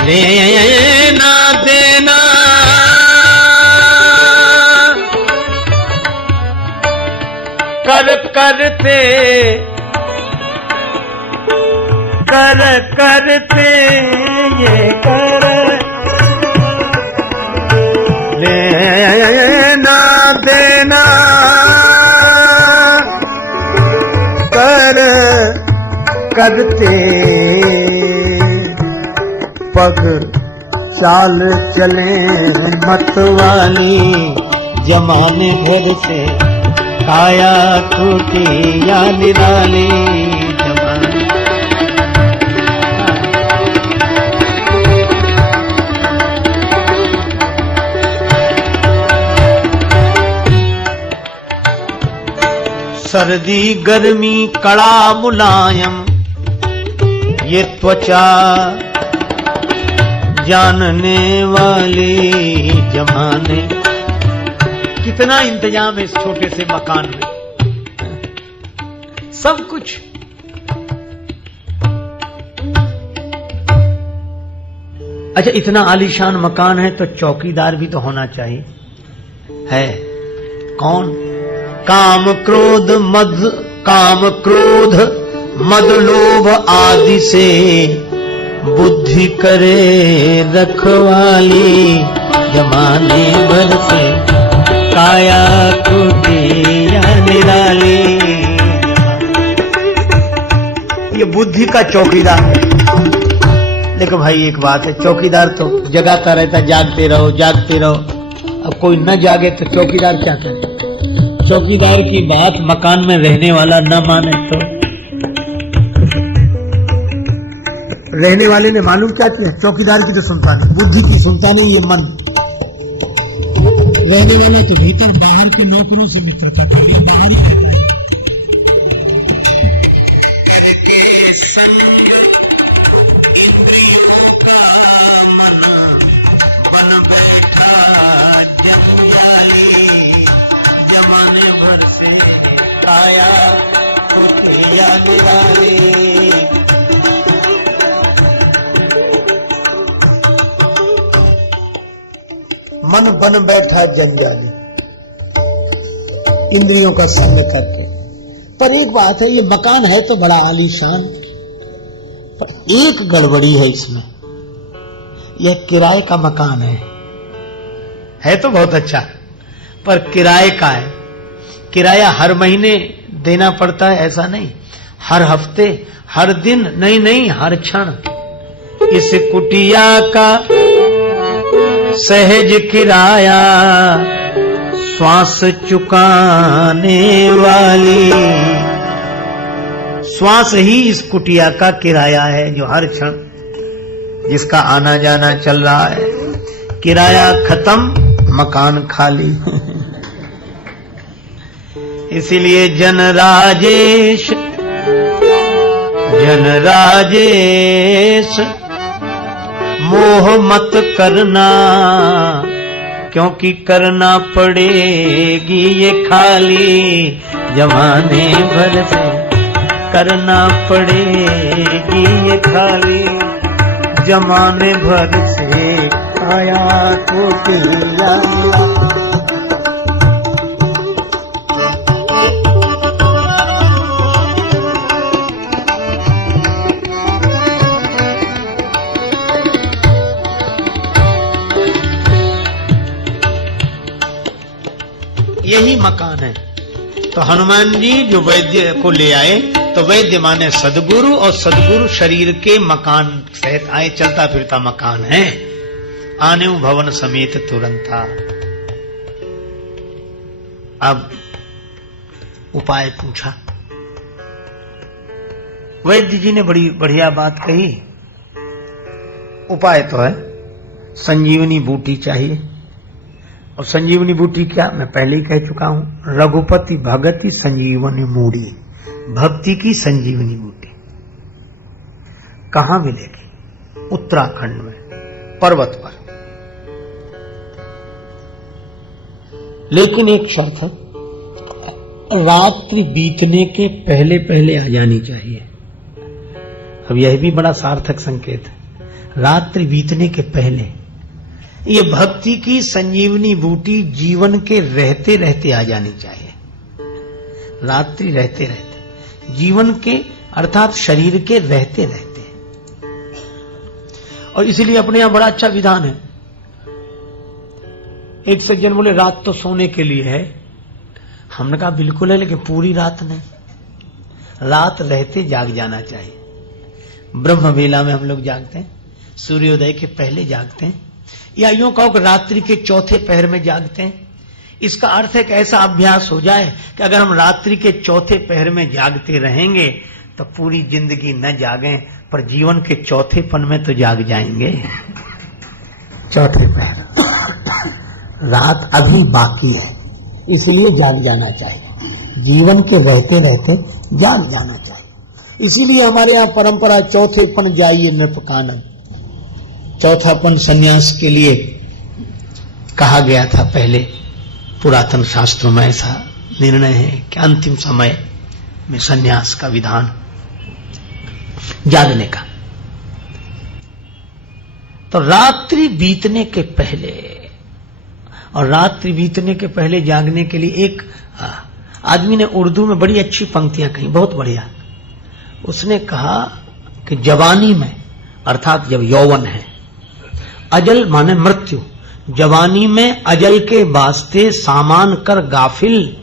लेना देना कर करते ये कर लेना देना कर करते, पग चाल चले मतवाली, जमाने भर से काया कुटिया निराली, जमाने। सर्दी गर्मी कड़ा मुलायम, ये त्वचा जानने वाली, जमाने। कितना इंतजाम है इस छोटे से मकान में, सब कुछ। अच्छा, इतना आलीशान मकान है तो चौकीदार भी तो होना चाहिए। है कौन? काम क्रोध मद लोभ आदि से बुद्धि करे रखवाली, जमाने भर से काया कुटिया निराली। ये बुद्धि का चौकीदार है। लेकिन भाई एक बात है, चौकीदार तो जगाता रहता, जागते रहो जागते रहो। अब कोई न जागे तो चौकीदार क्या करे? चौकीदार की बात मकान में रहने वाला न माने तो रहने वाले ने मालूम क्या किया? चौकीदार की तो सुनता नहीं, बुद्धि की सुनता नहीं, ये मन। रहने वाले तो भीतर बाहर के नौकरों से मित्रता करे, बाहर ही रहता है। मन बन बैठा जंजाली, इंद्रियों का संग करके। पर एक बात है, ये मकान है तो बड़ा आलीशान, पर एक गड़बड़ी है इसमें। यह किराए का मकान है तो बहुत अच्छा, पर किराए का है। किराया हर महीने देना पड़ता है ऐसा नहीं, हर हफ्ते, हर दिन नहीं, हर क्षण। इस कुटिया का सहज किराया श्वास चुकाने वाली। श्वास ही इस कुटिया का किराया है, जो हर क्षण जिसका आना जाना चल रहा है। किराया खत्म, मकान खाली। इसीलिए जन राजेश मोह मत करना, क्योंकि करना पड़ेगी ये खाली जमाने भर से। करना पड़ेगी ये खाली जमाने भर से। आया कुटिया यही मकान है। तो हनुमान जी जो वैद्य को ले आए, तो वैद्य माने सदगुरु, और सदगुरु शरीर के मकान सहित आए, चलता फिरता मकान है। आने भवन समेत तुरंता। अब उपाय पूछा, वैद्य जी ने बड़ी बढ़िया बात कही। उपाय तो है, संजीवनी बूटी चाहिए। और संजीवनी बूटी क्या, मैं पहले ही कह चुका हूं, रघुपति भगति संजीवनी मूढ़ी, भक्ति की संजीवनी बूटी। कहां मिलेगी? उत्तराखंड में पर्वत पर। लेकिन एक शर्त है, रात्रि बीतने के पहले पहले आ जानी चाहिए। अब यह भी बड़ा सार्थक संकेत है, रात्रि बीतने के पहले। ये भक्ति की संजीवनी बूटी जीवन के रहते रहते आ जानी चाहिए। रात्रि रहते रहते, जीवन के अर्थात शरीर के रहते रहते। और इसीलिए अपने यहां बड़ा अच्छा विधान है। एक सज्जन बोले रात तो सोने के लिए है। हमने कहा बिल्कुल है, लेकिन पूरी रात नहीं, रात रहते जाग जाना चाहिए। ब्रह्म वेला में हम लोग जागते हैं, सूर्योदय के पहले जागते हैं, या यूं कहो कि रात्रि के चौथे पहर में जागते हैं। इसका अर्थ है कि ऐसा अभ्यास हो जाए कि अगर हम रात्रि के चौथे पहर में जागते रहेंगे तो पूरी जिंदगी न जागें, पर जीवन के चौथेपन में तो जाग जाएंगे। चौथे पहर, रात अभी बाकी है, इसलिए जाग जाना चाहिए। जीवन के रहते रहते जाग जाना चाहिए। इसीलिए हमारे यहाँ परंपरा चौथेपन जाइए नृपकानन। चौथापन संन्यास के लिए कहा गया था पहले, पुरातन शास्त्रों में ऐसा निर्णय है कि अंतिम समय में संन्यास का विधान, जागने का। तो रात्रि बीतने के पहले, और रात्रि बीतने के पहले जागने के लिए एक आदमी ने उर्दू में बड़ी अच्छी पंक्तियां कही, बहुत बढ़िया। उसने कहा कि जवानी में, अर्थात जब यौवन है, अजल माने मृत्यु, जवानी में अजल के वास्ते सामान कर गाफिल,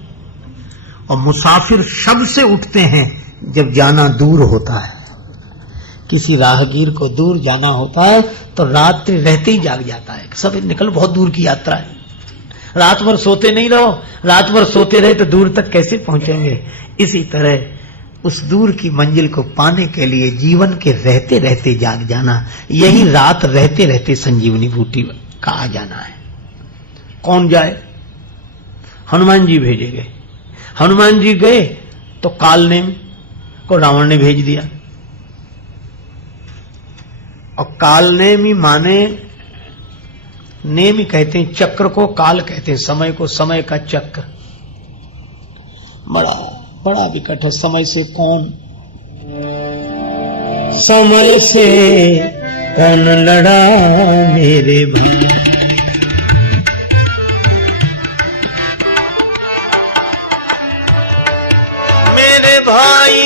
और मुसाफिर शब से उठते हैं जब जाना दूर होता है। किसी राहगीर को दूर जाना होता है तो रात्रि रहते ही जाग जाता है, सब निकल, बहुत दूर की यात्रा है, रात भर सोते नहीं रहो। रात भर सोते रहे तो दूर तक कैसे पहुंचेंगे? इसी तरह उस दूर की मंजिल को पाने के लिए जीवन के रहते रहते जाग जाना, यही रात रहते रहते संजीवनी बूटी का आ जाना है। कौन जाए? हनुमान जी भेजे गए। हनुमान जी गए तो कालनेम को रावण ने भेज दिया। और कालनेमी माने, नेमी कहते हैं चक्र को, काल कहते हैं समय को, समय का चक्र। बड़ा विकट है। समय से कौन, समय से कौन लड़ा मेरे भाई, मेरे भाई,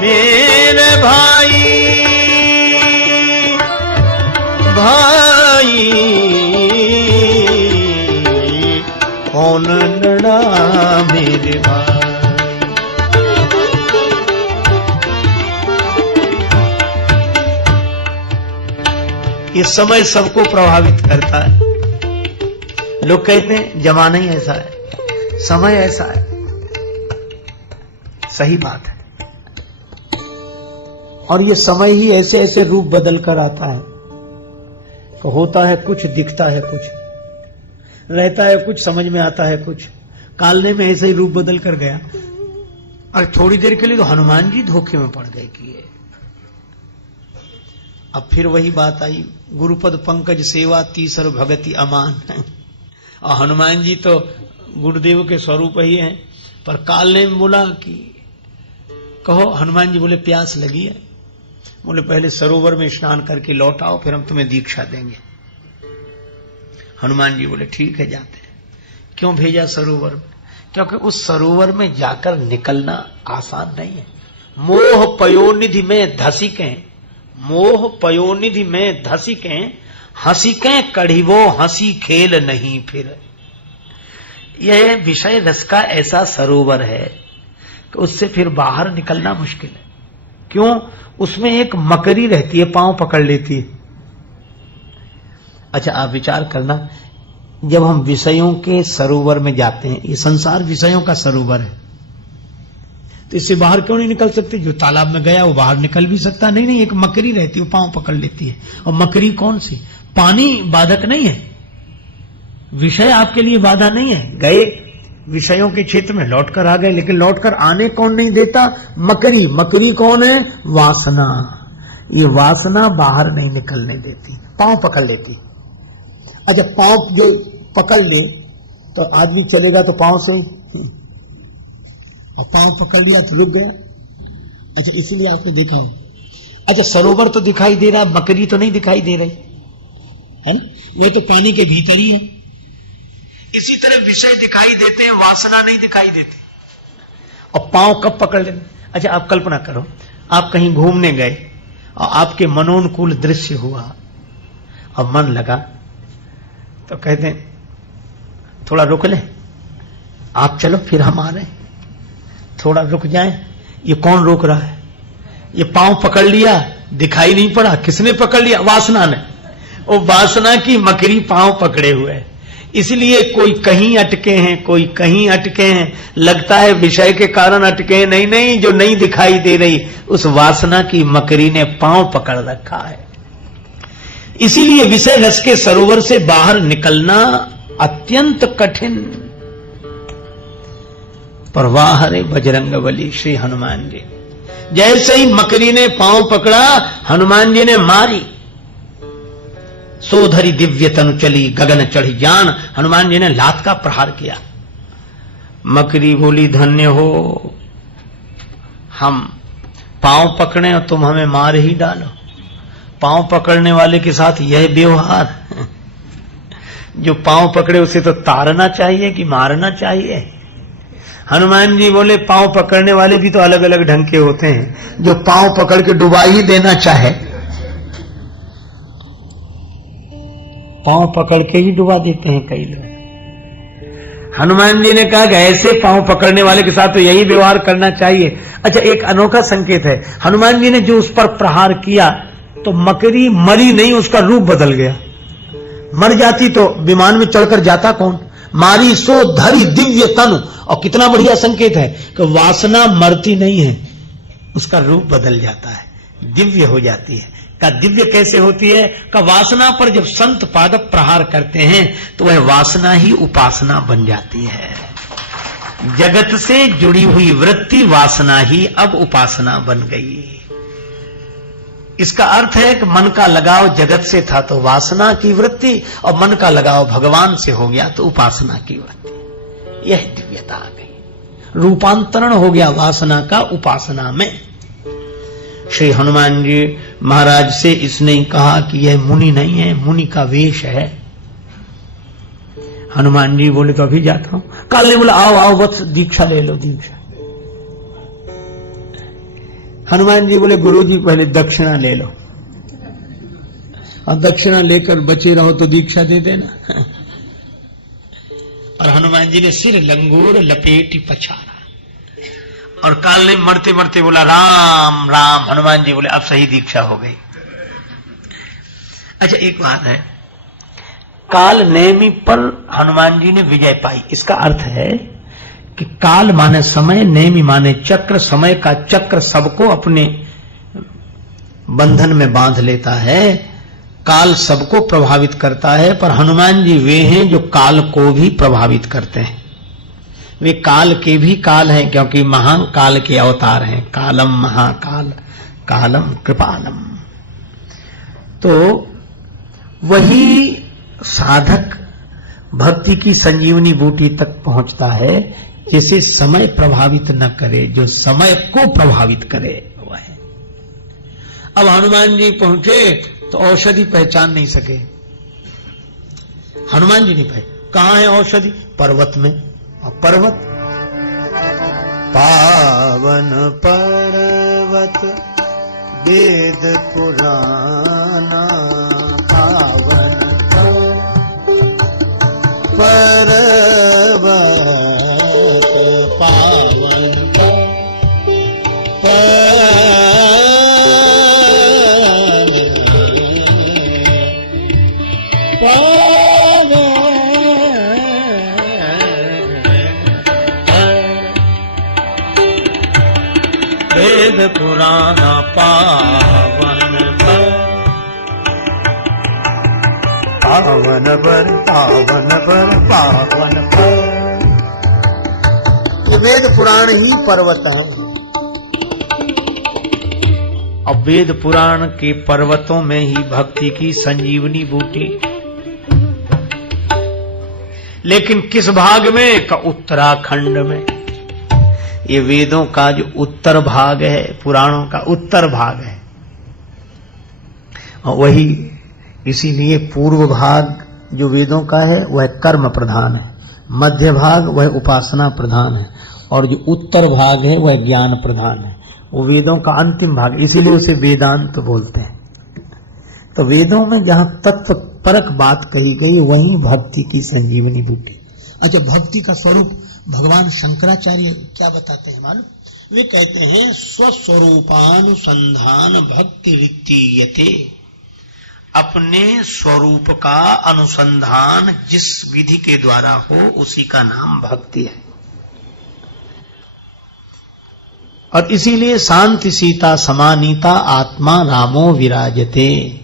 मेरे भाई, भाई कौन लड़ा मेरे भाई। ये समय सबको प्रभावित करता है। लोग कहते हैं जमाना ही ऐसा है, समय ऐसा है, सही बात है। और ये समय ही ऐसे ऐसे रूप बदल कर आता है कि होता है कुछ, दिखता है कुछ, रहता है कुछ, समझ में आता है कुछ। कालने में ऐसे ही रूप बदल कर गया। और थोड़ी देर के लिए तो हनुमान जी धोखे में पड़ गए कि ये। अब फिर वही बात आई, गुरुपद पंकज सेवा तीसर भगति अमान। और हनुमान जी तो गुरुदेव के स्वरूप ही हैं। पर काल ने बोला कि कहो। हनुमान जी बोले प्यास लगी है। बोले पहले सरोवर में स्नान करके लौट आओ, फिर हम तुम्हें दीक्षा देंगे। हनुमान जी बोले ठीक है, जाते हैं। क्यों भेजा सरोवर में? क्योंकि उस सरोवर में जाकर निकलना आसान नहीं है। मोह पयोनिधि में धसिकें, मोह पयोनिधि में धसिकें, हंसिकें कढ़िवो हंसी खेल नहीं फिर। यह विषय रस का ऐसा सरोवर है कि उससे फिर बाहर निकलना मुश्किल है। क्यों? उसमें एक मकरी रहती है, पांव पकड़ लेती है। अच्छा, आप विचार करना, जब हम विषयों के सरोवर में जाते हैं, ये संसार विषयों का सरोवर है, तो इससे बाहर क्यों नहीं निकल सकते? जो तालाब में गया वो बाहर निकल भी सकता नहीं। नहीं, एक मकरी रहती है, वो पांव पकड़ लेती है। और मकरी कौन सी? पानी बाधक नहीं है, विषय आपके लिए बाधा नहीं है। गए विषयों के क्षेत्र में, लौटकर आ गए, लेकिन लौटकर आने कौन नहीं देता? मकरी। मकरी कौन है? वासना। ये वासना बाहर नहीं निकलने देती, पांव पकड़ लेती। अच्छा, पांव जो पकड़ ले तो आदमी चलेगा तो पांव से ही, और पांव पकड़ लिया तो रुक गया। अच्छा, इसीलिए आपने देखा हो। अच्छा, सरोवर तो दिखाई दे रहा है, मकरी तो नहीं दिखाई दे रही है ना, वो तो पानी के भीतर ही है। इसी तरह विषय दिखाई देते हैं, वासना नहीं दिखाई देती। और पांव कब पकड़ लेते? अच्छा, आप कल्पना करो, आप कहीं घूमने गए और आपके मनोनुकूल दृश्य हुआ और मन लगा, तो कहते हैं थोड़ा रुक ले, आप चलो फिर हम आ रहे हैं, थोड़ा रुक जाएं। ये कौन रोक रहा है? ये पांव पकड़ लिया, दिखाई नहीं पड़ा। किसने पकड़ लिया? वासना ने। वो वासना की मकरी पांव पकड़े हुए है। इसलिए कोई कहीं अटके हैं, कोई कहीं अटके हैं। लगता है विषय के कारण अटके हैं, नहीं नहीं, जो नहीं दिखाई दे रही उस वासना की मकरी ने पांव पकड़ रखा है। इसीलिए विषय रस के सरोवर से बाहर निकलना अत्यंत कठिन। पर वाह रे बजरंगबली श्री हनुमान जी, जैसे ही मकरी ने पांव पकड़ा, हनुमान जी ने मारी। सोधरी दिव्य तनु चली गगन चढ़ी जान। हनुमान जी ने लात का प्रहार किया। मकरी बोली धन्य हो, हम पांव पकड़े और तुम हमें मार ही डालो। पांव पकड़ने वाले के साथ यह व्यवहार। जो पांव पकड़े उसे तो तारना चाहिए कि मारना चाहिए? हनुमान जी बोले पांव पकड़ने वाले भी तो अलग अलग ढंग के होते हैं। जो पांव पकड़ के डुबा ही देना चाहे, पांव पकड़ के ही डुबा देते हैं कई लोग। हनुमान जी ने कहा कि ऐसे पांव पकड़ने वाले के साथ तो यही व्यवहार करना चाहिए। अच्छा, एक अनोखा संकेत है, हनुमान जी ने जो उस पर प्रहार किया तो मकरी मरी नहीं, उसका रूप बदल गया। मर जाती तो विमान में चढ़कर जाता कौन? मारी सो धरी दिव्य तनु। और कितना बढ़िया संकेत है कि वासना मरती नहीं है, उसका रूप बदल जाता है, दिव्य हो जाती है। का दिव्य कैसे होती है? का वासना पर जब संत पादप प्रहार करते हैं तो वह वासना ही उपासना बन जाती है। जगत से जुड़ी हुई वृत्ति वासना ही अब उपासना बन गई। इसका अर्थ है कि मन का लगाव जगत से था तो वासना की वृत्ति, और मन का लगाव भगवान से हो गया तो उपासना की वृत्ति। यह दिव्यता आ गई, रूपांतरण हो गया वासना का उपासना में। श्री हनुमान जी महाराज से इसने कहा कि यह मुनि नहीं है, मुनि का वेश है। हनुमान जी बोले तो अभी जाता हूं। काल ने बोला आओ आओ वत्स, दीक्षा ले लो, दीक्षा। हनुमान जी बोले गुरु जी पहले दक्षिणा ले लो, और दक्षिणा लेकर बचे रहो तो दीक्षा दे देना। और हनुमान जी ने सिर लंगोर लपेटी पछाड़ा, और काल ने मरते मरते बोला राम राम। हनुमान जी बोले अब सही दीक्षा हो गई। अच्छा, एक बात है, काल नेमी पर हनुमान जी ने विजय पाई। इसका अर्थ है कि काल माने समय, नेमी माने चक्र। समय का चक्र सबको अपने बंधन में बांध लेता है, काल सबको प्रभावित करता है, पर हनुमान जी वे हैं जो काल को भी प्रभावित करते हैं। वे काल के भी काल हैं, क्योंकि महान काल के अवतार हैं। कालम महाकाल कालम कृपालम। तो वही साधक भक्ति की संजीवनी बूटी तक पहुंचता है जिसे समय प्रभावित न करे, जो समय को प्रभावित करे वह है। अब हनुमान जी पहुंचे तो औषधि पहचान नहीं सके। हनुमान जी नहीं पाए, कहां है औषधि? पर्वत में। और पर्वत, पावन पर्वत वेद पुराना, पावन पर्वत पावन वेद पुराना पावन पावन पर पावन पर पावन पर। ये वेद पुराण ही पर्वत है। अब वेद पुराण के पर्वतों में ही भक्ति की संजीवनी बूटी। लेकिन किस भाग में? का उत्तराखंड में। ये वेदों का जो उत्तर भाग है, पुराणों का उत्तर भाग है, और वही इसीलिए पूर्व भाग जो वेदों का है वह कर्म प्रधान है, मध्य भाग वह उपासना प्रधान है, और जो उत्तर भाग है वह ज्ञान प्रधान है। वो वेदों का अंतिम भाग, इसीलिए उसे वेदांत बोलते हैं। तो वेदों में जहां तत्व परक बात कही गई वहीं भक्ति की संजीवनी बूटी। अच्छा, भक्ति का स्वरूप भगवान शंकराचार्य क्या बताते हैं मालूम? वे कहते हैं स्वस्वरूपानुसंधान भक्ति रीत्यते। अपने स्वरूप का अनुसंधान जिस विधि के द्वारा हो उसी का नाम भक्ति है। और इसीलिए शांति सीता समानीता आत्मा रामो विराजते।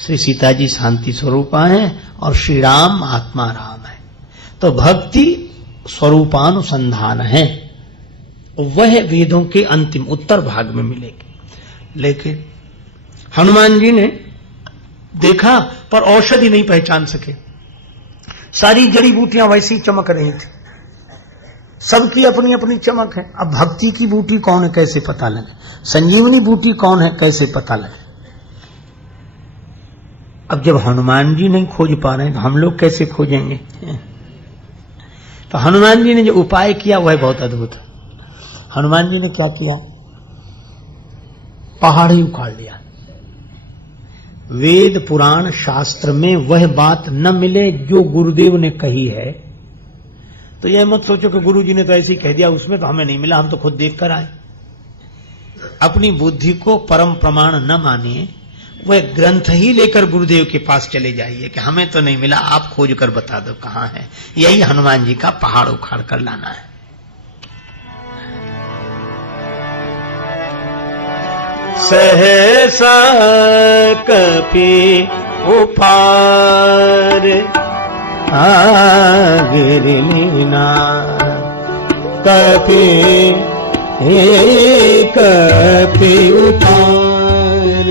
श्री सीता जी शांति स्वरूपा हैं और श्री राम आत्मा राम है। तो भक्ति स्वरूपानुसंधान है, वह वेदों के अंतिम उत्तर भाग में मिलेगी। लेकिन हनुमान जी ने देखा पर औषधि नहीं पहचान सके। सारी जड़ी बूटियां वैसी ही चमक रही थी, सबकी अपनी अपनी चमक है। अब भक्ति की बूटी कौन है कैसे पता लगे? संजीवनी बूटी कौन है कैसे पता लगे? अब जब हनुमान जी नहीं खोज पा रहे हैं तो हम लोग कैसे खोजेंगे? तो हनुमान जी ने जो उपाय किया वह बहुत अद्भुत है। हनुमान जी ने क्या किया? पहाड़ ही उखाड़ लिया। वेद पुराण शास्त्र में वह बात न मिले जो गुरुदेव ने कही है, तो यह मत सोचो कि गुरु जी ने तो ऐसे ही कह दिया, उसमें तो हमें नहीं मिला, हम तो खुद देख कर आए। अपनी बुद्धि को परम प्रमाण न मानिए, वह ग्रंथ ही लेकर गुरुदेव के पास चले जाइए कि हमें तो नहीं मिला, आप खोज कर बता दो कहां है। यही हनुमान जी का पहाड़ उखाड़ कर लाना है। सहसा कपि उपार गिरलीना कपि कपि उपार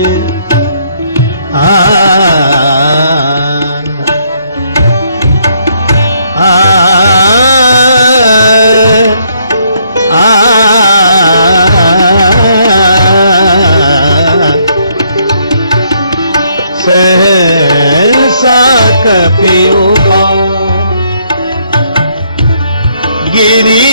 सहसा कपि उपार गिरी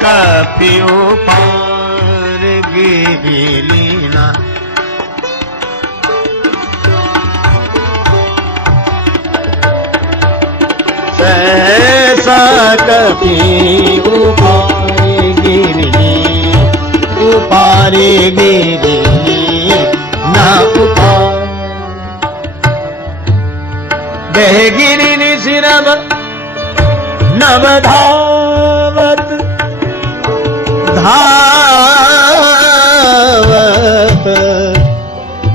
कपि ऊपर गिरिलीना। सहसा कपि ऊपर गिरी, ऊपर गिरी ना ऊपर। गह गिरि निशिरव नव धावत, धावत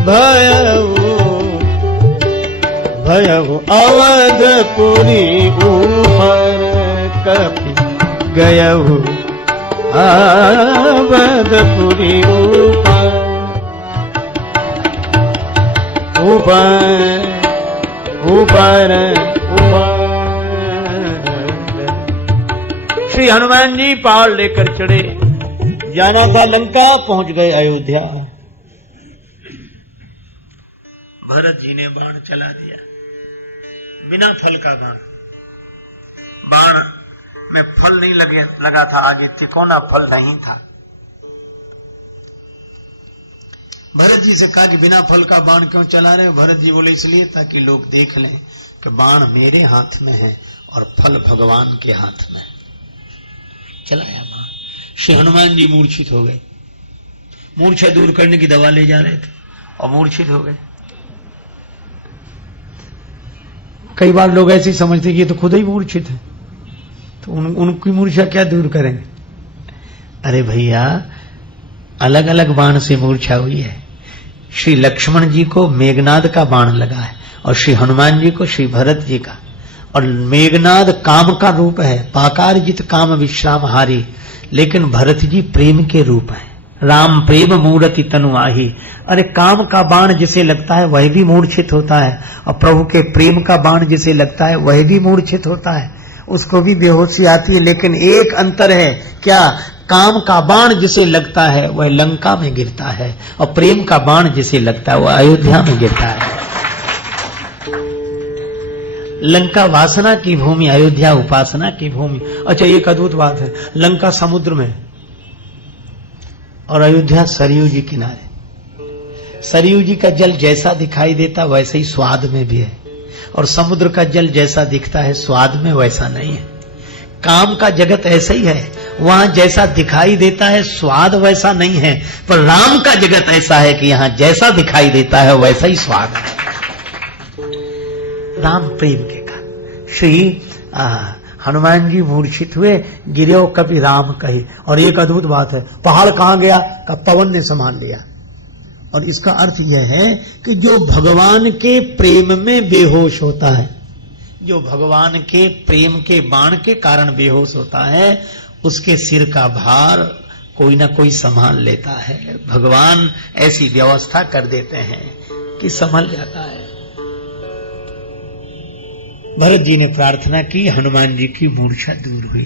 भयउ भयउ अवधपुरी ऊपर कपि गयउ अवधपुरी ऊपर ऊपर ऊपर ऊपर। श्री हनुमान जी पहाड़ लेकर चढ़े, जाना था लंका, पहुंच गए अयोध्या। भरत जी ने बाण चला दिया, बिना फल का बाण। बाण में फल नहीं लगा था, आगे तिकोना फल नहीं था। भरत जी से कहा कि बिना फल का बाण क्यों चला रहे हो? भरत जी बोले इसलिए ताकि लोग देख लें कि बाण मेरे हाथ में है और फल भगवान के हाथ में। चलाया बाण, श्री हनुमान जी मूर्छित हो गए। मूर्छा दूर करने की दवा ले जा रहे थे और मूर्छित हो गए। कई बार लोग ऐसे समझते कि ये तो खुद ही मूर्छित है, तो उनकी मूर्छा क्या दूर करेंगे? अरे भैया, अलग अलग बाण से मूर्छा हुई है। श्री लक्ष्मण जी को मेघनाद का बाण लगा है और श्री हनुमान जी को श्री भरत जी का। और मेघनाद काम का रूप है, पाकार जित काम विश्राम हारी, लेकिन भरत जी प्रेम के रूप है। राम प्रेम मूर्ति तनु आही। अरे काम का बाण जिसे लगता है वह भी मूर्छित होता है, और प्रभु के प्रेम का बाण जिसे लगता है वह भी मूर्छित होता है, उसको भी बेहोशी आती है। लेकिन एक अंतर है, क्या? काम का बाण जिसे लगता है वह लंका में गिरता है, और प्रेम का बाण जिसे लगता है वह अयोध्या में गिरता है। लंका वासना की भूमि, अयोध्या उपासना की भूमि। अच्छा, एक अद्भुत बात है, लंका समुद्र में और अयोध्या सरयू जी किनारे। सरयू जी का जल जैसा दिखाई देता वैसे ही स्वाद में भी है, और समुद्र का जल जैसा दिखता है स्वाद में वैसा नहीं है। काम का जगत ऐसा ही है, वहां जैसा दिखाई देता है स्वाद वैसा नहीं है, पर राम का जगत ऐसा है कि यहां जैसा दिखाई देता है वैसा ही स्वाद है। राम प्रेम के कारण श्री हनुमान जी मूर्छित हुए, गिरो कभी राम कही। और एक अद्भुत बात है, पहाड़ कहां गया? का पवन ने संभाल लिया। और इसका अर्थ यह है कि जो भगवान के प्रेम में बेहोश होता है, जो भगवान के प्रेम के बाण के कारण बेहोश होता है, उसके सिर का भार कोई ना कोई संभाल लेता है। भगवान ऐसी व्यवस्था कर देते हैं कि संभल जाता है। भरत जी ने प्रार्थना की, हनुमान जी की मूर्छा दूर हुई।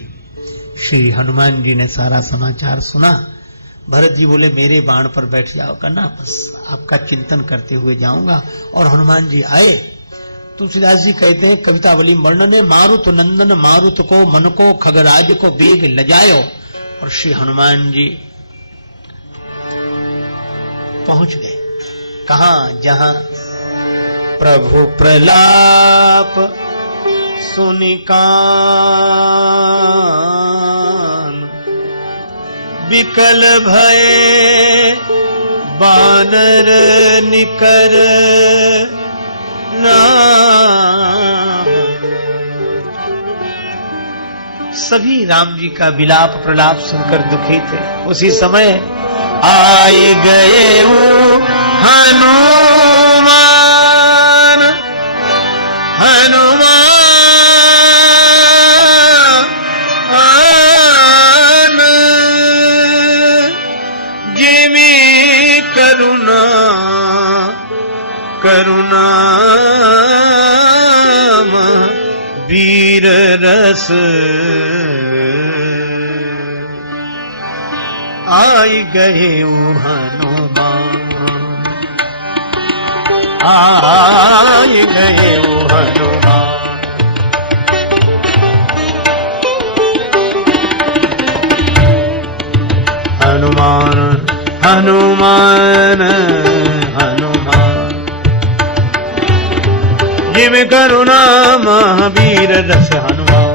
श्री हनुमान जी ने सारा समाचार सुना। भरत जी बोले मेरे बाण पर बैठ जाओ करना, बस आपका चिंतन करते हुए जाऊंगा। और हनुमान जी आए। तुलसीदास जी कहते हैं कवितावली वर्णने, मारुत नंदन मारुत को मन को खगराज को बेग लजायो। और श्री हनुमान जी पहुंच गए कहां? जहां प्रभु प्रलाप सुनि कान, विकल भये बानर निकर नाम। सभी राम जी का विलाप प्रलाप सुनकर दुखी थे। उसी समय आए गए हनुमान, हनुमान जिमी करुणा करुणा वीर रस आई गए हनुमान, आई गए हनुमान। हनुमान हनुमान, जिम करुणा महावीर रस हनुमान।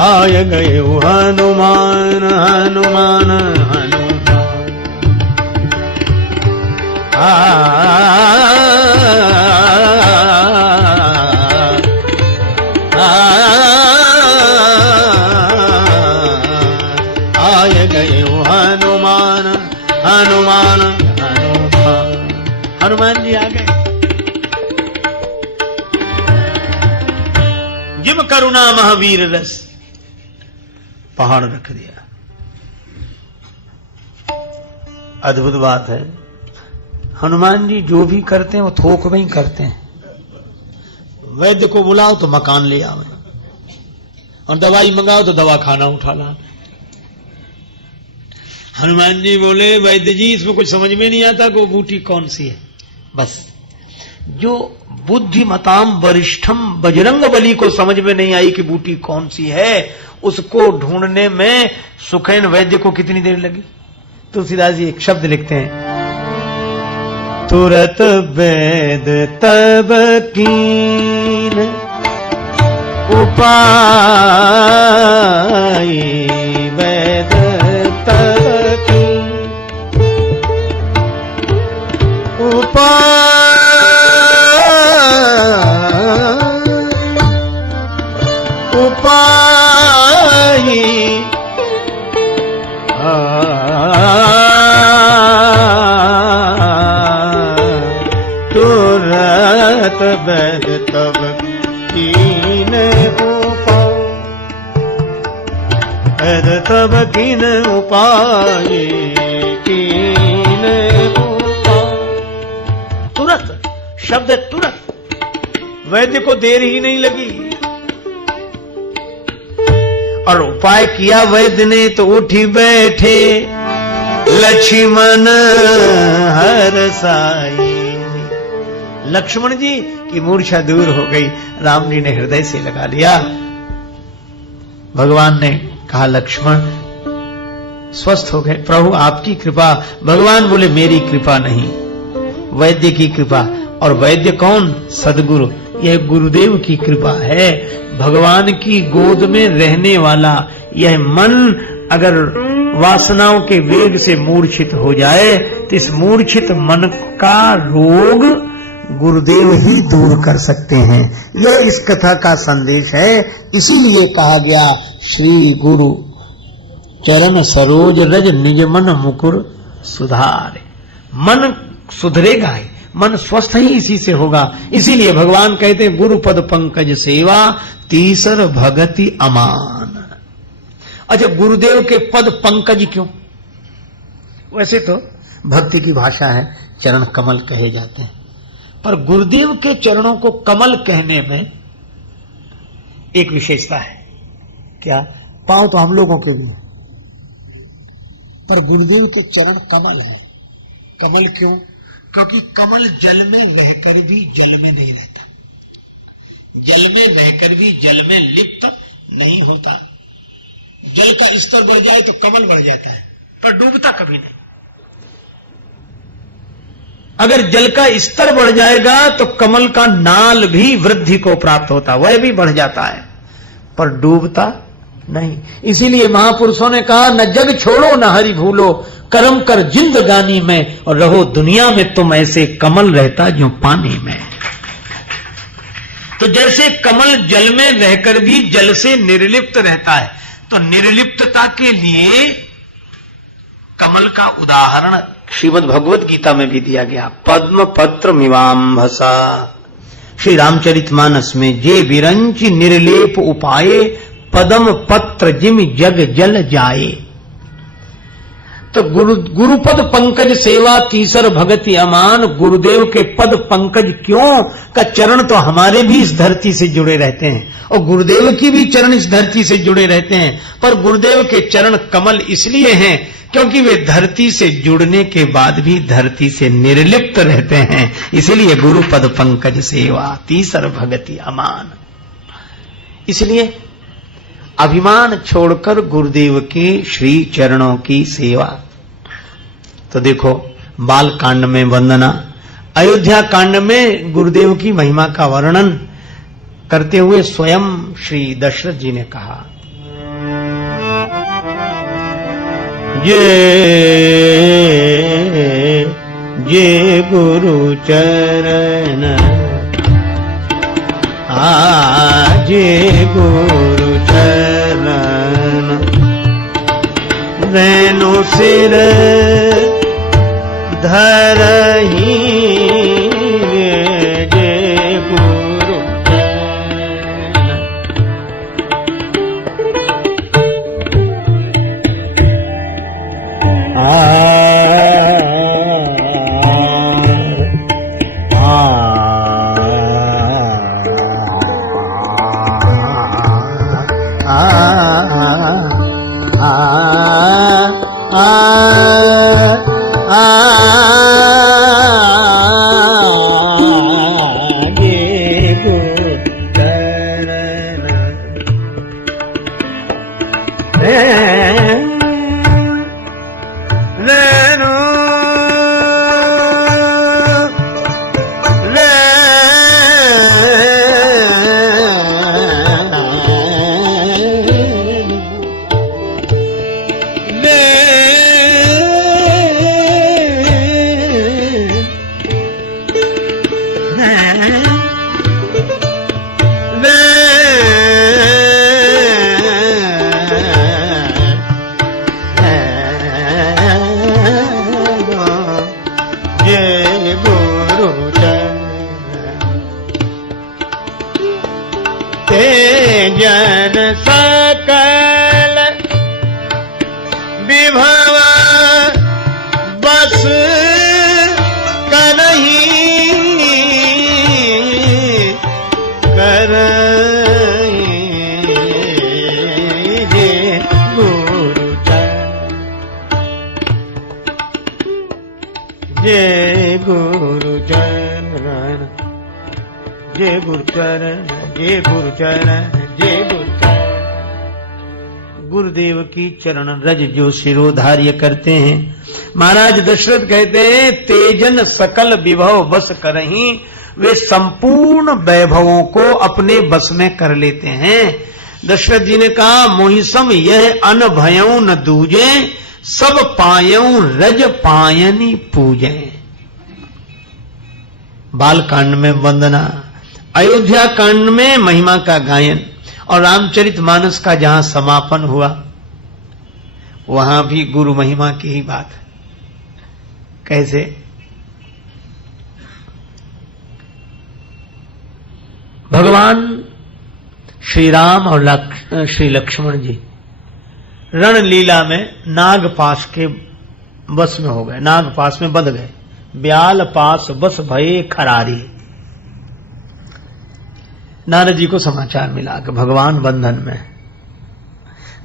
आय गए हनुमान हनुमान हनुमान, आय गए हनुमान हनुमान हनुमान। हनुमान जी आ गए। जिम करुणा महावीर रस, पहाड़ रख दिया। अद्भुत बात है, हनुमान जी जो भी करते हैं वो थोक में ही करते हैं। वैद्य को बुलाओ तो मकान ले आवे, और दवाई मंगाओ तो दवा खाना उठा ला। हनुमान जी बोले वैद्य जी इसमें कुछ समझ में नहीं आता कि वो बूटी कौन सी है। बस जो बुद्धिमताम वरिष्ठम बजरंग बली को समझ में नहीं आई कि बूटी कौन सी है, उसको ढूंढने में सुखैन वैद्य को कितनी देर लगी। तुलसीदास जी एक शब्द लिखते हैं, तुरत वेद तब कीन उपाय, वेद तब कीन उपाय, उपाय तुरत वैद तब कीन उपाय, वैद तब कीन उपाय, कीन उपाय। तुरत शब्द तुरत, वैद्य को देर ही नहीं लगी और उपाय किया वैद्य ने तो उठी बैठे लक्ष्मण हरसाई। लक्ष्मण जी की मूर्छा दूर हो गई, राम जी ने हृदय से लगा लिया। भगवान ने कहा लक्ष्मण स्वस्थ हो गए, प्रभु आपकी कृपा। भगवान बोले मेरी कृपा नहीं, वैद्य की कृपा। और वैद्य कौन? सदगुरु, यह गुरुदेव की कृपा है। भगवान की गोद में रहने वाला यह मन अगर वासनाओं के वेग से मूर्छित हो जाए तो इस मूर्छित मन का रोग गुरुदेव ही दूर कर सकते हैं। यह इस कथा का संदेश है। इसीलिए कहा गया श्री गुरु चरण सरोज रज निज मन मुकुर सुधारे। मन सुधरेगा ही, मन स्वस्थ ही इसी से होगा। इसीलिए भगवान कहते हैं गुरु पद पंकज सेवा तीसर भगति अमान। अच्छा, गुरुदेव के पद पंकज क्यों? वैसे तो भक्ति की भाषा है, चरण कमल कहे जाते हैं, पर गुरुदेव के चरणों को कमल कहने में एक विशेषता है। क्या? पांव तो हम लोगों के भी है, पर गुरुदेव के चरण कमल है। कमल क्यों? क्योंकि कमल जल में रहकर भी जल में नहीं रहता, जल में रहकर भी जल में लिप्त नहीं होता। जल का स्तर बढ़ जाए तो कमल बढ़ जाता है, पर डूबता कभी नहीं। अगर जल का स्तर बढ़ जाएगा तो कमल का नाल भी वृद्धि को प्राप्त होता, वह भी बढ़ जाता है, पर डूबता नहीं। इसीलिए महापुरुषों ने कहा न जग छोड़ो न हरि भूलो, कर्म कर जिंदगानी में और रहो दुनिया में तुम ऐसे कमल रहता जो पानी में। तो जैसे कमल जल में रहकर भी जल से निर्लिप्त रहता है, तो निर्लिप्तता के लिए कमल का उदाहरण श्रीमद् भगवत गीता में भी दिया गया। पद्म पत्र मिवाम्भसा, श्री रामचरितमानस में जे विरंच निर्लेप उपाये, पदम पत्र जिम जग जल जाए। तो गुरुपद पंकज सेवा तीसर भगति अमान। गुरुदेव के पद पंकज क्यों? का चरण तो हमारे भी इस धरती से जुड़े रहते हैं और गुरुदेव की भी चरण इस धरती से जुड़े रहते हैं, पर गुरुदेव के चरण कमल इसलिए हैं क्योंकि वे धरती से जुड़ने के बाद भी धरती से निर्लिप्त रहते हैं। इसलिए गुरुपद पंकज सेवा तीसर भगति अमान। इसलिए अभिमान छोड़कर गुरुदेव के श्री चरणों की सेवा। तो देखो, बाल कांड में वंदना, अयोध्या कांड में गुरुदेव की महिमा का वर्णन करते हुए स्वयं श्री दशरथ जी ने कहा, जे गुरु चरण जे गुरु चरण रेणु सिर धरही जे गुरु जन सकल विभव बस करही जे गुरु जय गुरु चरण जय गुरु चरण जय गुरु चरण जय गुरु चरण। गुरुदेव की चरण रज जो शिरोधार्य करते हैं। महाराज दशरथ कहते हैं, तेजन सकल विभव बस करहीं, वे संपूर्ण वैभवों को अपने बस में कर लेते हैं। दशरथ जी ने कहा, मोहिसम यह अन भयऊ न दूजे, सब पायऊ रज पायनी पूजे। बाल कांड में वंदना, अयोध्या कांड में महिमा का गायन और रामचरितमानस का जहां समापन हुआ वहां भी गुरु महिमा की ही बात। कैसे? भगवान श्री राम और श्री लक्ष्मण जी रणलीला में नागपाश के बस में हो गए, नागपाश में बंध गए। ब्याल पास बस भये खरारी। नारद जी को समाचार मिला कि भगवान बंधन में।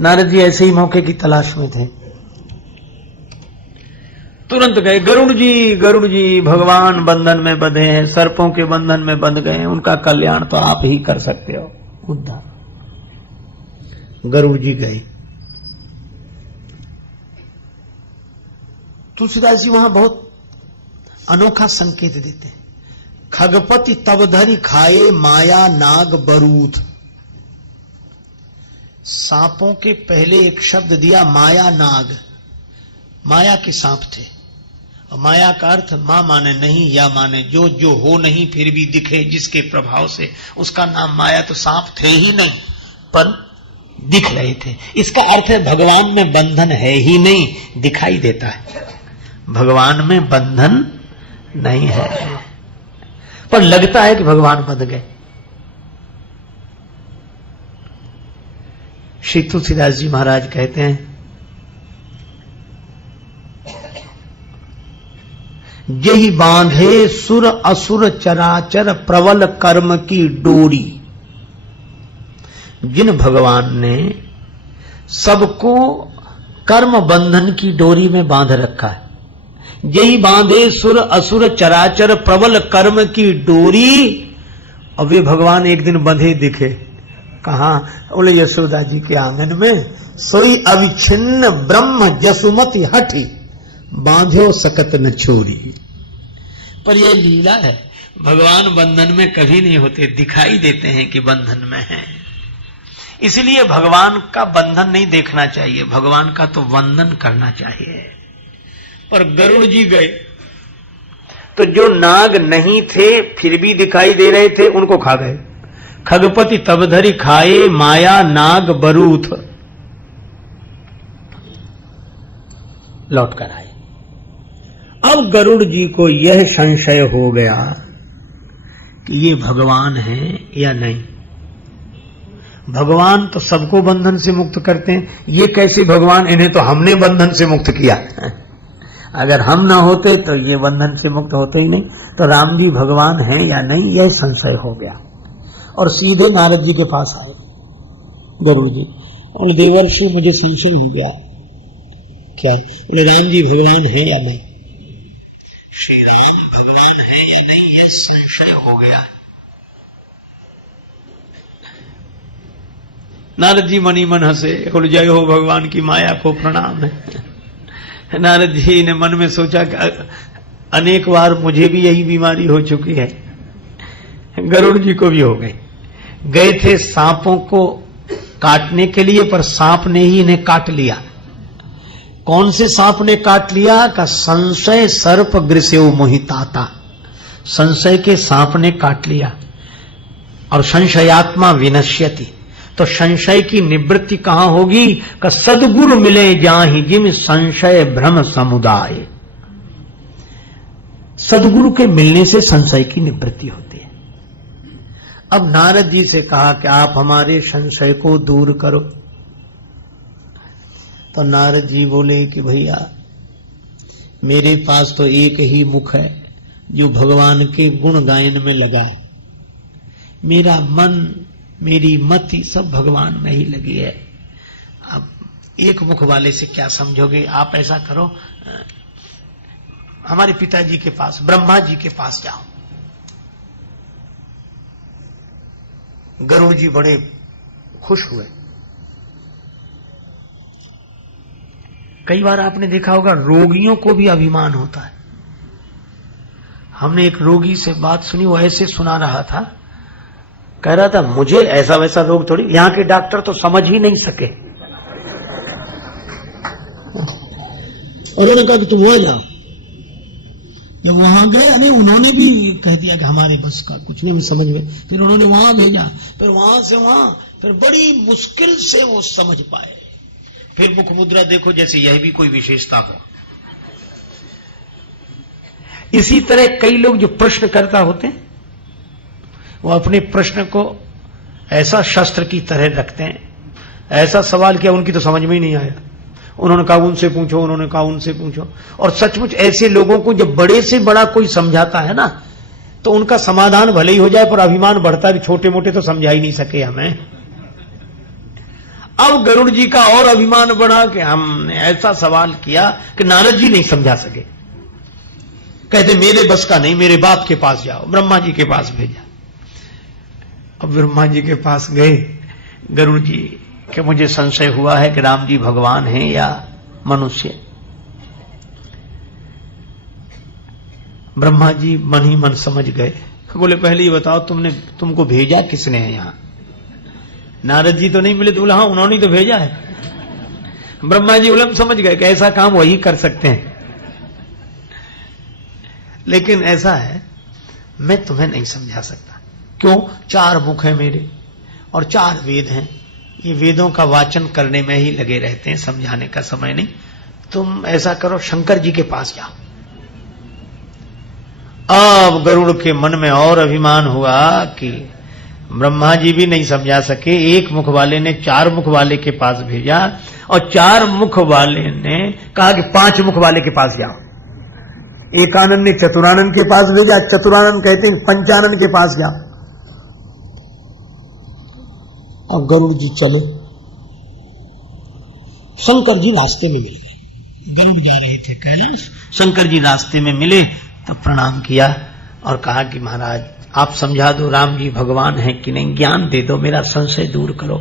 नारद जी ऐसे ही मौके की तलाश में थे, तुरंत गए। गरुड़ जी भगवान बंधन में बंधे हैं, सर्पों के बंधन में बंध गए हैं, उनका कल्याण तो आप ही कर सकते हो, उद्धार। गरुड़ जी गए। तुलसीदास जी वहां बहुत अनोखा संकेत देते हैं। खगपति तब धरि खाए माया नाग बरूथ। सांपों के पहले एक शब्द दिया माया नाग, माया के सांप थे। और माया का अर्थ मां माने नहीं, या माने जो जो हो नहीं फिर भी दिखे जिसके प्रभाव से, उसका नाम माया। तो सांप थे ही नहीं पर दिख रहे थे। इसका अर्थ है भगवान में बंधन है ही नहीं, दिखाई देता है। भगवान में बंधन नहीं है पर लगता है कि भगवान बंध गए। श्री तुलसीदास जी महाराज कहते हैं, यही बांधे सुर असुर चराचर प्रबल कर्म की डोरी। जिन भगवान ने सबको कर्म बंधन की डोरी में बांध रखा है, यही बांधे सुर असुर चराचर प्रबल कर्म की डोरी। और वे भगवान एक दिन बंधे दिखे, कहाँ? बोले यशोदा जी के आंगन में। सोई अविच्छिन्न ब्रह्म जसुमति हठी, बांध्यो सकत न छोरी। पर यह लीला है, भगवान बंधन में कभी नहीं होते, दिखाई देते हैं कि बंधन में हैं। इसलिए भगवान का बंधन नहीं देखना चाहिए, भगवान का तो वंदन करना चाहिए। पर गरुड़ जी गए तो जो नाग नहीं थे फिर भी दिखाई दे रहे थे, उनको खा गए। खगपति तब धरी खाए, माया नाग बरूथ। लौट कर आए। अब गरुड़ जी को यह संशय हो गया कि ये भगवान हैं या नहीं। भगवान तो सबको बंधन से मुक्त करते हैं, ये कैसे भगवान? इन्हें तो हमने बंधन से मुक्त किया। अगर हम ना होते तो ये बंधन से मुक्त होते ही नहीं। तो राम जी भगवान हैं या नहीं, यह संशय हो गया। और सीधे नारद जी के पास आए गरुड़ जी, और देवर्षि मुझे संशय हो गया। क्या? बोले राम जी भगवान हैं या नहीं? श्री राम भगवान है या नहीं, यह संशय हो गया। नारद जी मनी मन हंसे, बोले जय हो भगवान की माया को प्रणाम है। नारद जी ने मन में सोचा कि अनेक बार मुझे भी यही बीमारी हो चुकी है, गरुड़ जी को भी हो गई। गए थे सांपों को काटने के लिए, पर सांप ने ही इन्हें काट लिया। कौन से सांप ने काट लिया? का संशय सर्प ग्रसेव मोहिताता, संशय के सांप ने काट लिया। और संशयात्मा विनश्यति, तो संशय की निवृत्ति कहां होगी? का सद्गुरु मिले जाहि जिम संशय भ्रम समुदाय। सद्गुरु के मिलने से संशय की निवृत्ति होती है। अब नारद जी से कहा कि आप हमारे संशय को दूर करो। तो नारद जी बोले कि भैया मेरे पास तो एक ही मुख है जो भगवान के गुण गायन में लगा है। मेरा मन, मेरी मति सब भगवान में ही लगी है। अब एक मुख वाले से क्या समझोगे? आप ऐसा करो, हमारे पिताजी के पास, ब्रह्मा जी के पास जाओ। गरुड़ जी बड़े खुश हुए। कई बार आपने देखा होगा रोगियों को भी अभिमान होता है। हमने एक रोगी से बात सुनी, वो ऐसे सुना रहा था, कह रहा था मुझे ऐसा वैसा रोग थोड़ी, यहां के डॉक्टर तो समझ ही नहीं सके। और उन्होंने कहा कि तुम वहां जाओ। जब वहां गए, नहीं उन्होंने भी कह दिया कि हमारे बस का कुछ नहीं, हम समझ में। फिर उन्होंने वहां भेजा, फिर वहां से वहां, फिर बड़ी मुश्किल से वो समझ पाए। फिर मुख मुद्रा देखो जैसे यह भी कोई विशेषता हो। इसी तरह कई लोग जो प्रश्नकर्ता होते हैं, वो अपने प्रश्न को ऐसा शस्त्र की तरह रखते हैं। ऐसा सवाल किया, उनकी तो समझ में ही नहीं आया। उन्होंने कहा उनसे पूछो, उन्होंने कहा उनसे पूछो। और सचमुच ऐसे लोगों को जब बड़े से बड़ा कोई समझाता है ना, तो उनका समाधान भले ही हो जाए, पर अभिमान बढ़ता भी, छोटे मोटे तो समझा ही नहीं सके हमें। अब गरुड़ जी का और अभिमान बढ़ा कि हमने ऐसा सवाल किया कि नारद जी नहीं समझा सके। कहते मेरे बस का नहीं, मेरे बाप के पास जाओ। ब्रह्मा जी के पास भेजा। अब ब्रह्मा जी के पास गए गरुड़ जी कि मुझे संशय हुआ है कि राम जी भगवान हैं या मनुष्य। ब्रह्मा जी मन ही मन समझ गए। बोले पहले ये बताओ तुमको भेजा किसने है यहां? नारद जी तो नहीं मिले? तो बोला हाँ उन्होंने तो भेजा है। ब्रह्मा जी उलम समझ गए कि ऐसा काम वही कर सकते हैं। लेकिन ऐसा है, मैं तुम्हें नहीं समझा सकता। क्यों? 4 मुख है मेरे और 4 वेद हैं। ये वेदों का वाचन करने में ही लगे रहते हैं, समझाने का समय नहीं। तुम ऐसा करो, शंकर जी के पास जाओ। अब गरुड़ के मन में और अभिमान हुआ कि ब्रह्मा जी भी नहीं समझा सके, एक मुख वाले ने 4 मुख वाले के पास भेजा, और 4 मुख वाले ने कहा कि 5 मुख वाले के पास जाओ। एकानंद ने चतुरानंद के पास भेजा, चतुरानंद कहते हैं पंचानंद के पास जाओ। और गरुड़ जी चले, शंकर जी रास्ते में मिल गए। गरुड़ जा रहे थे कैलाश, शंकर जी रास्ते में मिले तो प्रणाम किया और कहा कि महाराज आप समझा दो राम जी भगवान हैं कि नहीं, ज्ञान दे दो, मेरा संशय दूर करो।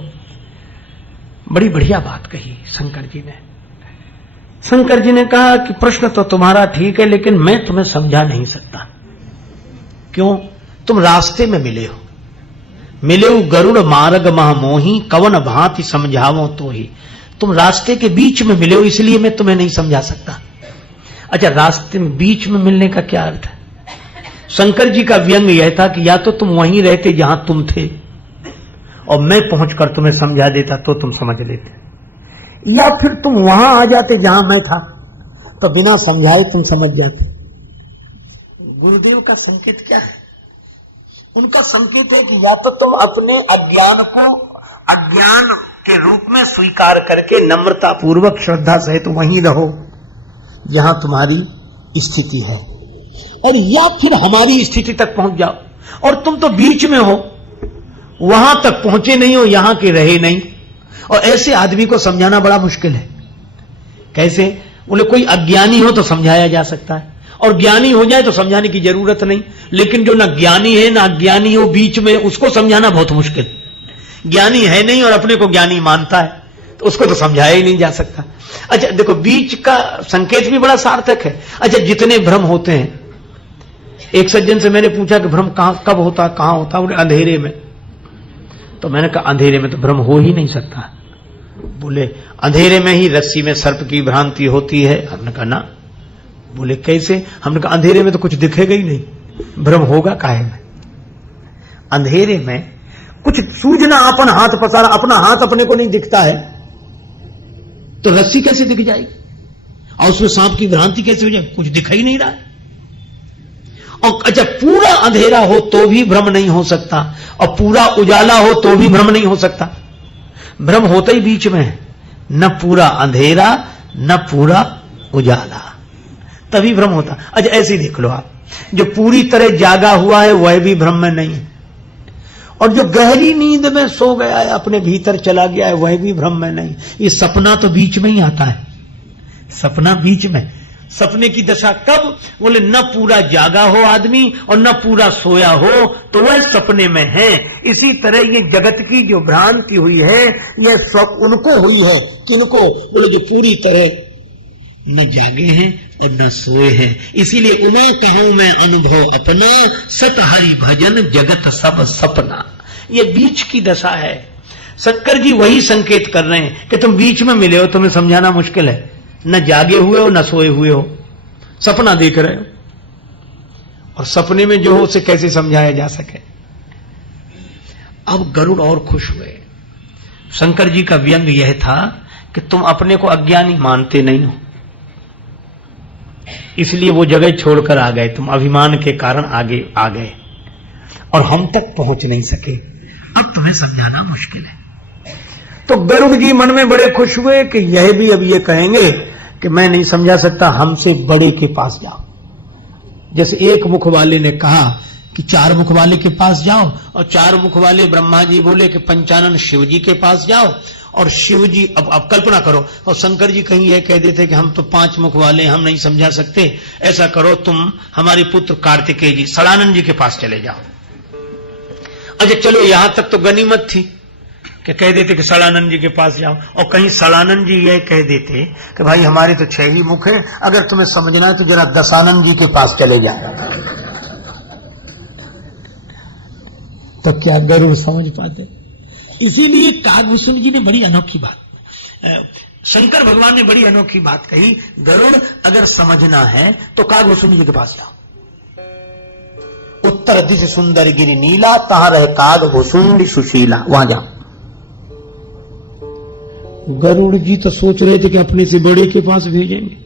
बड़ी बढ़िया बात कही शंकर जी ने। शंकर जी ने कहा कि प्रश्न तो तुम्हारा ठीक है, लेकिन मैं तुम्हें समझा नहीं सकता। क्यों? तुम रास्ते में मिले हो, मिले हो गरुड़ मार्ग महामोही, कवन भांति समझावो तो ही। तुम रास्ते के बीच में मिले हो, इसलिए मैं तुम्हें नहीं समझा सकता। अच्छा, रास्ते में बीच में मिलने का क्या अर्थ है? शंकर जी का व्यंग यह था कि या तो तुम वहीं रहते जहां तुम थे और मैं पहुंचकर तुम्हें समझा देता तो तुम समझ लेते, या फिर तुम वहां आ जाते जहां मैं था तो बिना समझाए तुम समझ जाते। गुरुदेव का संकेत क्या है? उनका संकेत है कि या तो तुम अपने अज्ञान को अज्ञान के रूप में स्वीकार करके नम्रता पूर्वक श्रद्धा सहित वहीं रहो जहां तुम्हारी स्थिति है, और या फिर हमारी स्थिति तक पहुंच जाओ। और तुम तो बीच में हो, वहां तक पहुंचे नहीं हो, यहां के रहे नहीं। और ऐसे आदमी को समझाना बड़ा मुश्किल है। कैसे? बोले कोई अज्ञानी हो तो समझाया जा सकता है, और ज्ञानी हो जाए तो समझाने की जरूरत नहीं। लेकिन जो ना ज्ञानी है ना अज्ञानी हो, बीच में, उसको समझाना बहुत मुश्किल। ज्ञानी है नहीं और अपने को ज्ञानी मानता है तो उसको तो समझाया ही नहीं जा सकता। अच्छा देखो, बीच का संकेत भी बड़ा सार्थक है। अच्छा, जितने भ्रम होते हैं, एक सज्जन से मैंने पूछा कि भ्रम कब होता, कहां होता? बोले अंधेरे में। तो मैंने कहा अंधेरे में तो भ्रम हो ही नहीं सकता। बोले अंधेरे में ही रस्सी में सर्प की भ्रांति होती है। हमने कहा ना। बोले कैसे? हमने कहा अंधेरे में तो कुछ दिखेगा ही नहीं, भ्रम होगा काहे में? अंधेरे में कुछ सूझना, अपन हाथ पसारा, अपना हाथ अपने को नहीं दिखता है तो रस्सी कैसे दिख जाएगी? और उसमें सांप की भ्रांति कैसे हो जाए? कुछ दिखाई नहीं रहा है। और अच्छा, पूरा अंधेरा हो तो भी भ्रम नहीं हो सकता, और पूरा उजाला हो तो भी भ्रम नहीं हो सकता। भ्रम होता ही बीच में है, न पूरा अंधेरा न पूरा उजाला, तभी भ्रम होता। अच्छा ऐसे देख लो आप, जो पूरी तरह जागा हुआ है वह भी भ्रम में नहीं है, और जो गहरी नींद में सो गया है, अपने भीतर चला गया है, वह भी भ्रम में नहीं। ये सपना तो बीच में ही आता है, सपना बीच में। सपने की दशा कब? बोले न पूरा जागा हो आदमी और न पूरा सोया हो तो वह सपने में है। इसी तरह ये जगत की जो भ्रांति हुई है, यह सब उनको हुई है। किनको? बोले जो पूरी तरह न जागे हैं और न सोए हैं। इसीलिए उमा कहूं मैं अनुभव अपना, सत हरि भजन जगत सब सपना। ये बीच की दशा है। शंकर जी वही संकेत कर रहे हैं कि तुम बीच में मिले हो, तुम्हें समझाना मुश्किल है। न जागे हुए हो न सोए हुए हो, सपना देख रहे हो, और सपने में जो हो उसे कैसे समझाया जा सके। अब गरुड़ और खुश हुए। शंकर जी का व्यंग यह था कि तुम अपने को अज्ञानी मानते नहीं हो, इसलिए वो जगह छोड़कर आ गए। तुम अभिमान के कारण आगे आ गए और हम तक पहुंच नहीं सके। अब तुम्हें समझाना मुश्किल है। तो गरुड़ जी मन में बड़े खुश हुए कि यह भी अब ये कहेंगे कि मैं नहीं समझा सकता, हमसे बड़े के पास जाओ। जैसे एक मुख वाले ने कहा कि चार मुख वाले के पास जाओ, और चार मुख वाले ब्रह्मा जी बोले कि पंचानन शिव जी के पास जाओ, और शिव जी अब कल्पना करो, और शंकर जी कहीं यह कह देते कि हम तो पांच मुख वाले, हम नहीं समझा सकते। ऐसा करो, तुम हमारे पुत्र कार्तिकेय जी सड़ानंद जी के पास चले जाओ। अच्छा चलो, यहां तक तो गनीमत थी कि कह देते कि सड़ानंद जी के पास जाओ, और कहीं सड़ानंद जी यह कह देते कि भाई हमारे तो 6 ही मुख हैं, अगर तुम्हें समझना है तो जरा दशानंद जी के पास चले जाओ। तो क्या गरुड़ समझ पाते? इसीलिए कागभूषण जी ने बड़ी अनोखी बात, शंकर भगवान ने बड़ी अनोखी बात कही, गरुड़ अगर समझना है तो कागभूषण जी के पास जाओ। उत्तर दिश सुंदर गिरि नीला, तहां रहे कागभूषुंडी सुशीला, वहां जाओ। गरुड़ जी तो सोच रहे थे कि अपने से बड़े के पास भेजेंगे,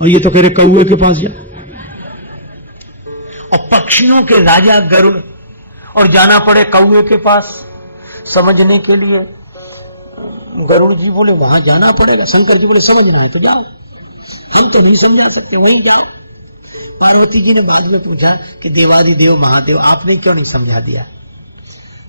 और ये तो कह रहे कौए के पास जाओ। और पक्षियों के राजा गरुड़, और जाना पड़े कौए के पास समझने के लिए। गरुड़ जी बोले वहां जाना पड़ेगा। शंकर जी बोले समझना है तो जाओ, हम तो नहीं समझा सकते, वहीं जाओ। पार्वती जी ने बाद में पूछा कि देवाधिदेव महादेव आपने क्यों नहीं समझा दिया?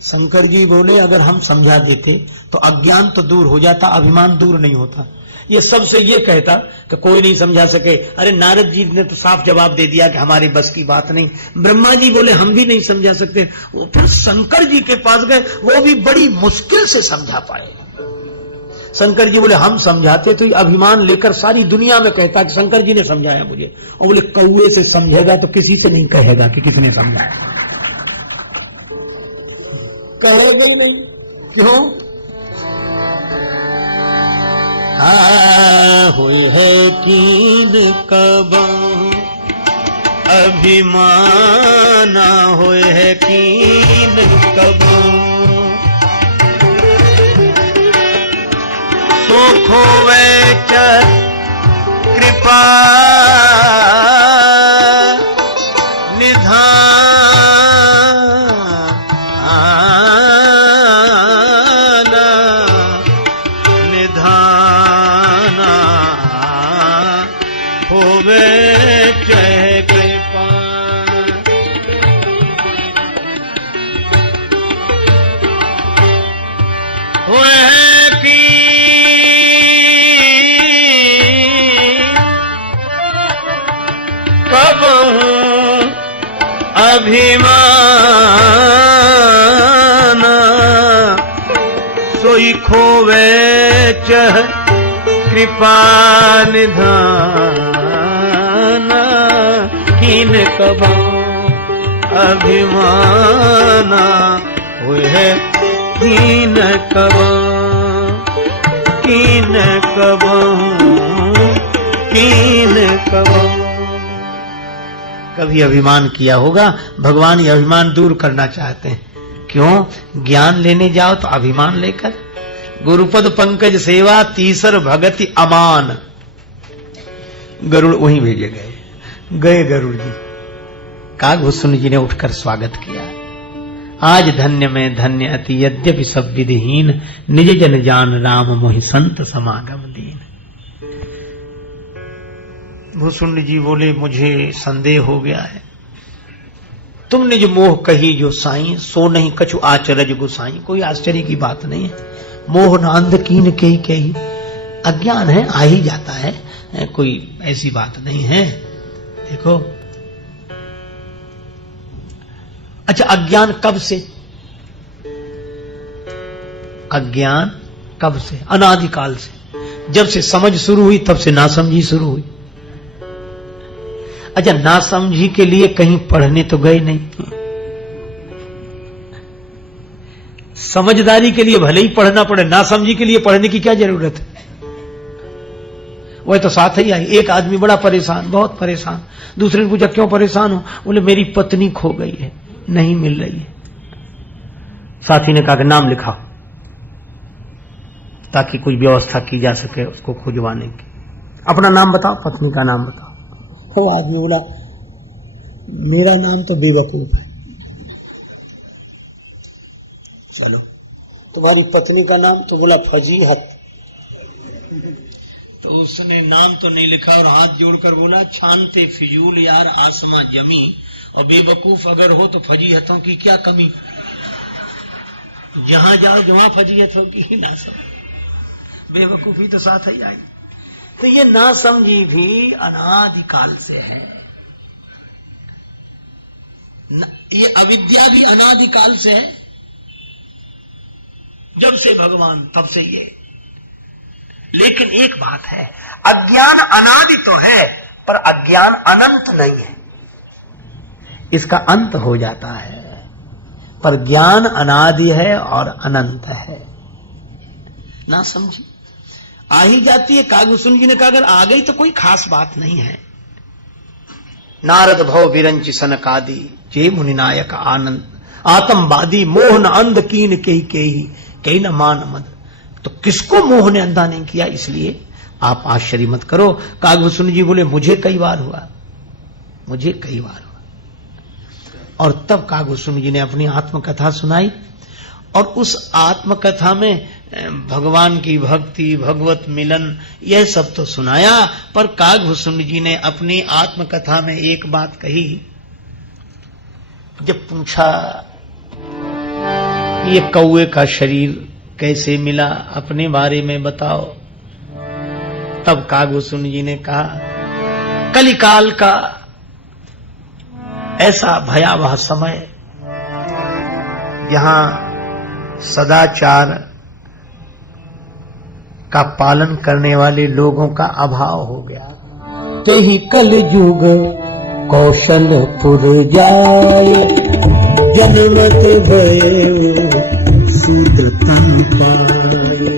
शंकर जी बोले अगर हम समझा देते तो अज्ञान तो दूर हो जाता, अभिमान दूर नहीं होता। ये सबसे ये कहता कि कोई नहीं समझा सके। अरे नारद जी ने तो साफ जवाब दे दिया कि हमारी बस की बात नहीं। ब्रह्मा जी बोले हम भी नहीं समझा सकते। वो फिर शंकर जी के पास गए, वो भी बड़ी मुश्किल से समझा पाए। शंकर जी बोले हम समझाते तो ये अभिमान लेकर सारी दुनिया में कहता कि शंकर जी ने समझाया मुझे। और बोले कौए से समझेगा तो किसी से नहीं कहेगा कि किसने समझाया, कहेगा ही नहीं। क्यों? हुई है कीन कब अभिमान, हुए है कीन कब सुख होवे च कृपा निधान, अभिमान सोई खोवे चह कृपा निधान, कीन कब अभिमान हुए है कीन कब, कीन कब, कीन कब। कभी अभिमान किया होगा, भगवान ये अभिमान दूर करना चाहते हैं। क्यों? ज्ञान लेने जाओ तो अभिमान लेकर। गुरुपद पंकज सेवा तीसर भगति अमान। गरुड़ वहीं भेजे गए गरुड़ जी। कागभूषण जी ने उठकर स्वागत किया। आज धन्य में धन्य अति यद्यपि सब विधिहीन, निज जन जान राम मोहि संत समागम दीन। भूषुंड जी बोले मुझे संदेह हो गया है। तुम निज मोह कही जो साईं, सो नहीं कछु आचरज गुसाई। कोई आश्चर्य की बात नहीं है। मोह न अंध कीन कही कही, अज्ञान है, आ ही जाता है, कोई ऐसी बात नहीं है। देखो अच्छा, अज्ञान कब से? अज्ञान कब से? अनादिकाल से। जब से समझ शुरू हुई तब से नासमझी शुरू हुई। अच्छा, नासमझी के लिए कहीं पढ़ने तो गए नहीं, समझदारी के लिए भले ही पढ़ना पड़े, नासमझी के लिए पढ़ने की क्या जरूरत है? वह तो साथ ही आई। एक आदमी बड़ा परेशान, बहुत परेशान। दूसरे ने पूछा क्यों परेशान हो? बोले मेरी पत्नी खो गई है, नहीं मिल रही है। साथी ने कहा कि नाम लिखाओ ताकि कुछ व्यवस्था की जा सके उसको खुजवाने की। अपना नाम बताओ, पत्नी का नाम बताओ। वो आदमी बोला मेरा नाम तो बेवकूफ है। चलो, तुम्हारी पत्नी का नाम? तो बोला फजीहत। तो उसने नाम तो नहीं लिखा और हाथ जोड़कर बोला छानते फिजूल यार आसमां जमी, और बेवकूफ अगर हो तो फजीहतों की क्या कमी। जहां जाओ जहां फजीहत होगी, ना समझ बेवकूफी तो साथ ही आई। तो ये ना समझी भी अनादिकाल से है, ये अविद्या भी अनादिकाल से है। जब से भगवान तब से ये। लेकिन एक बात है, अज्ञान अनादि तो है पर अज्ञान अनंत नहीं है। इसका अंत हो जाता है, पर ज्ञान अनादि है और अनंत है। ना समझी, आ ही जाती है। कागभूषण जी ने कहा अगर आ गई तो कोई खास बात नहीं है। नारद भव विरंचि सनकादि, जे मुनिनायक आनंद आत्मवादी, मोह न अंध कीन कही न मान मद। तो किसको मोह ने अंधा नहीं किया? इसलिए आप आश्चर्य मत करो। कागभूषण जी बोले मुझे कई बार हुआ, मुझे कई बार हुआ। और तब कागभूषण जी ने अपनी आत्मकथा सुनाई, और उस आत्मकथा में भगवान की भक्ति, भगवत मिलन, यह सब तो सुनाया। पर कागभूषण जी ने अपनी आत्मकथा में एक बात कही। जब पूछा ये कौए का शरीर कैसे मिला, अपने बारे में बताओ। तब कागभूषण जी ने कहा, कलिकाल का ऐसा भयावह समय जहां सदाचार का पालन करने वाले लोगों का अभाव हो गया। ते ही कल युग कौशलपुर जाए, जनमत भय शूद्रता पाए।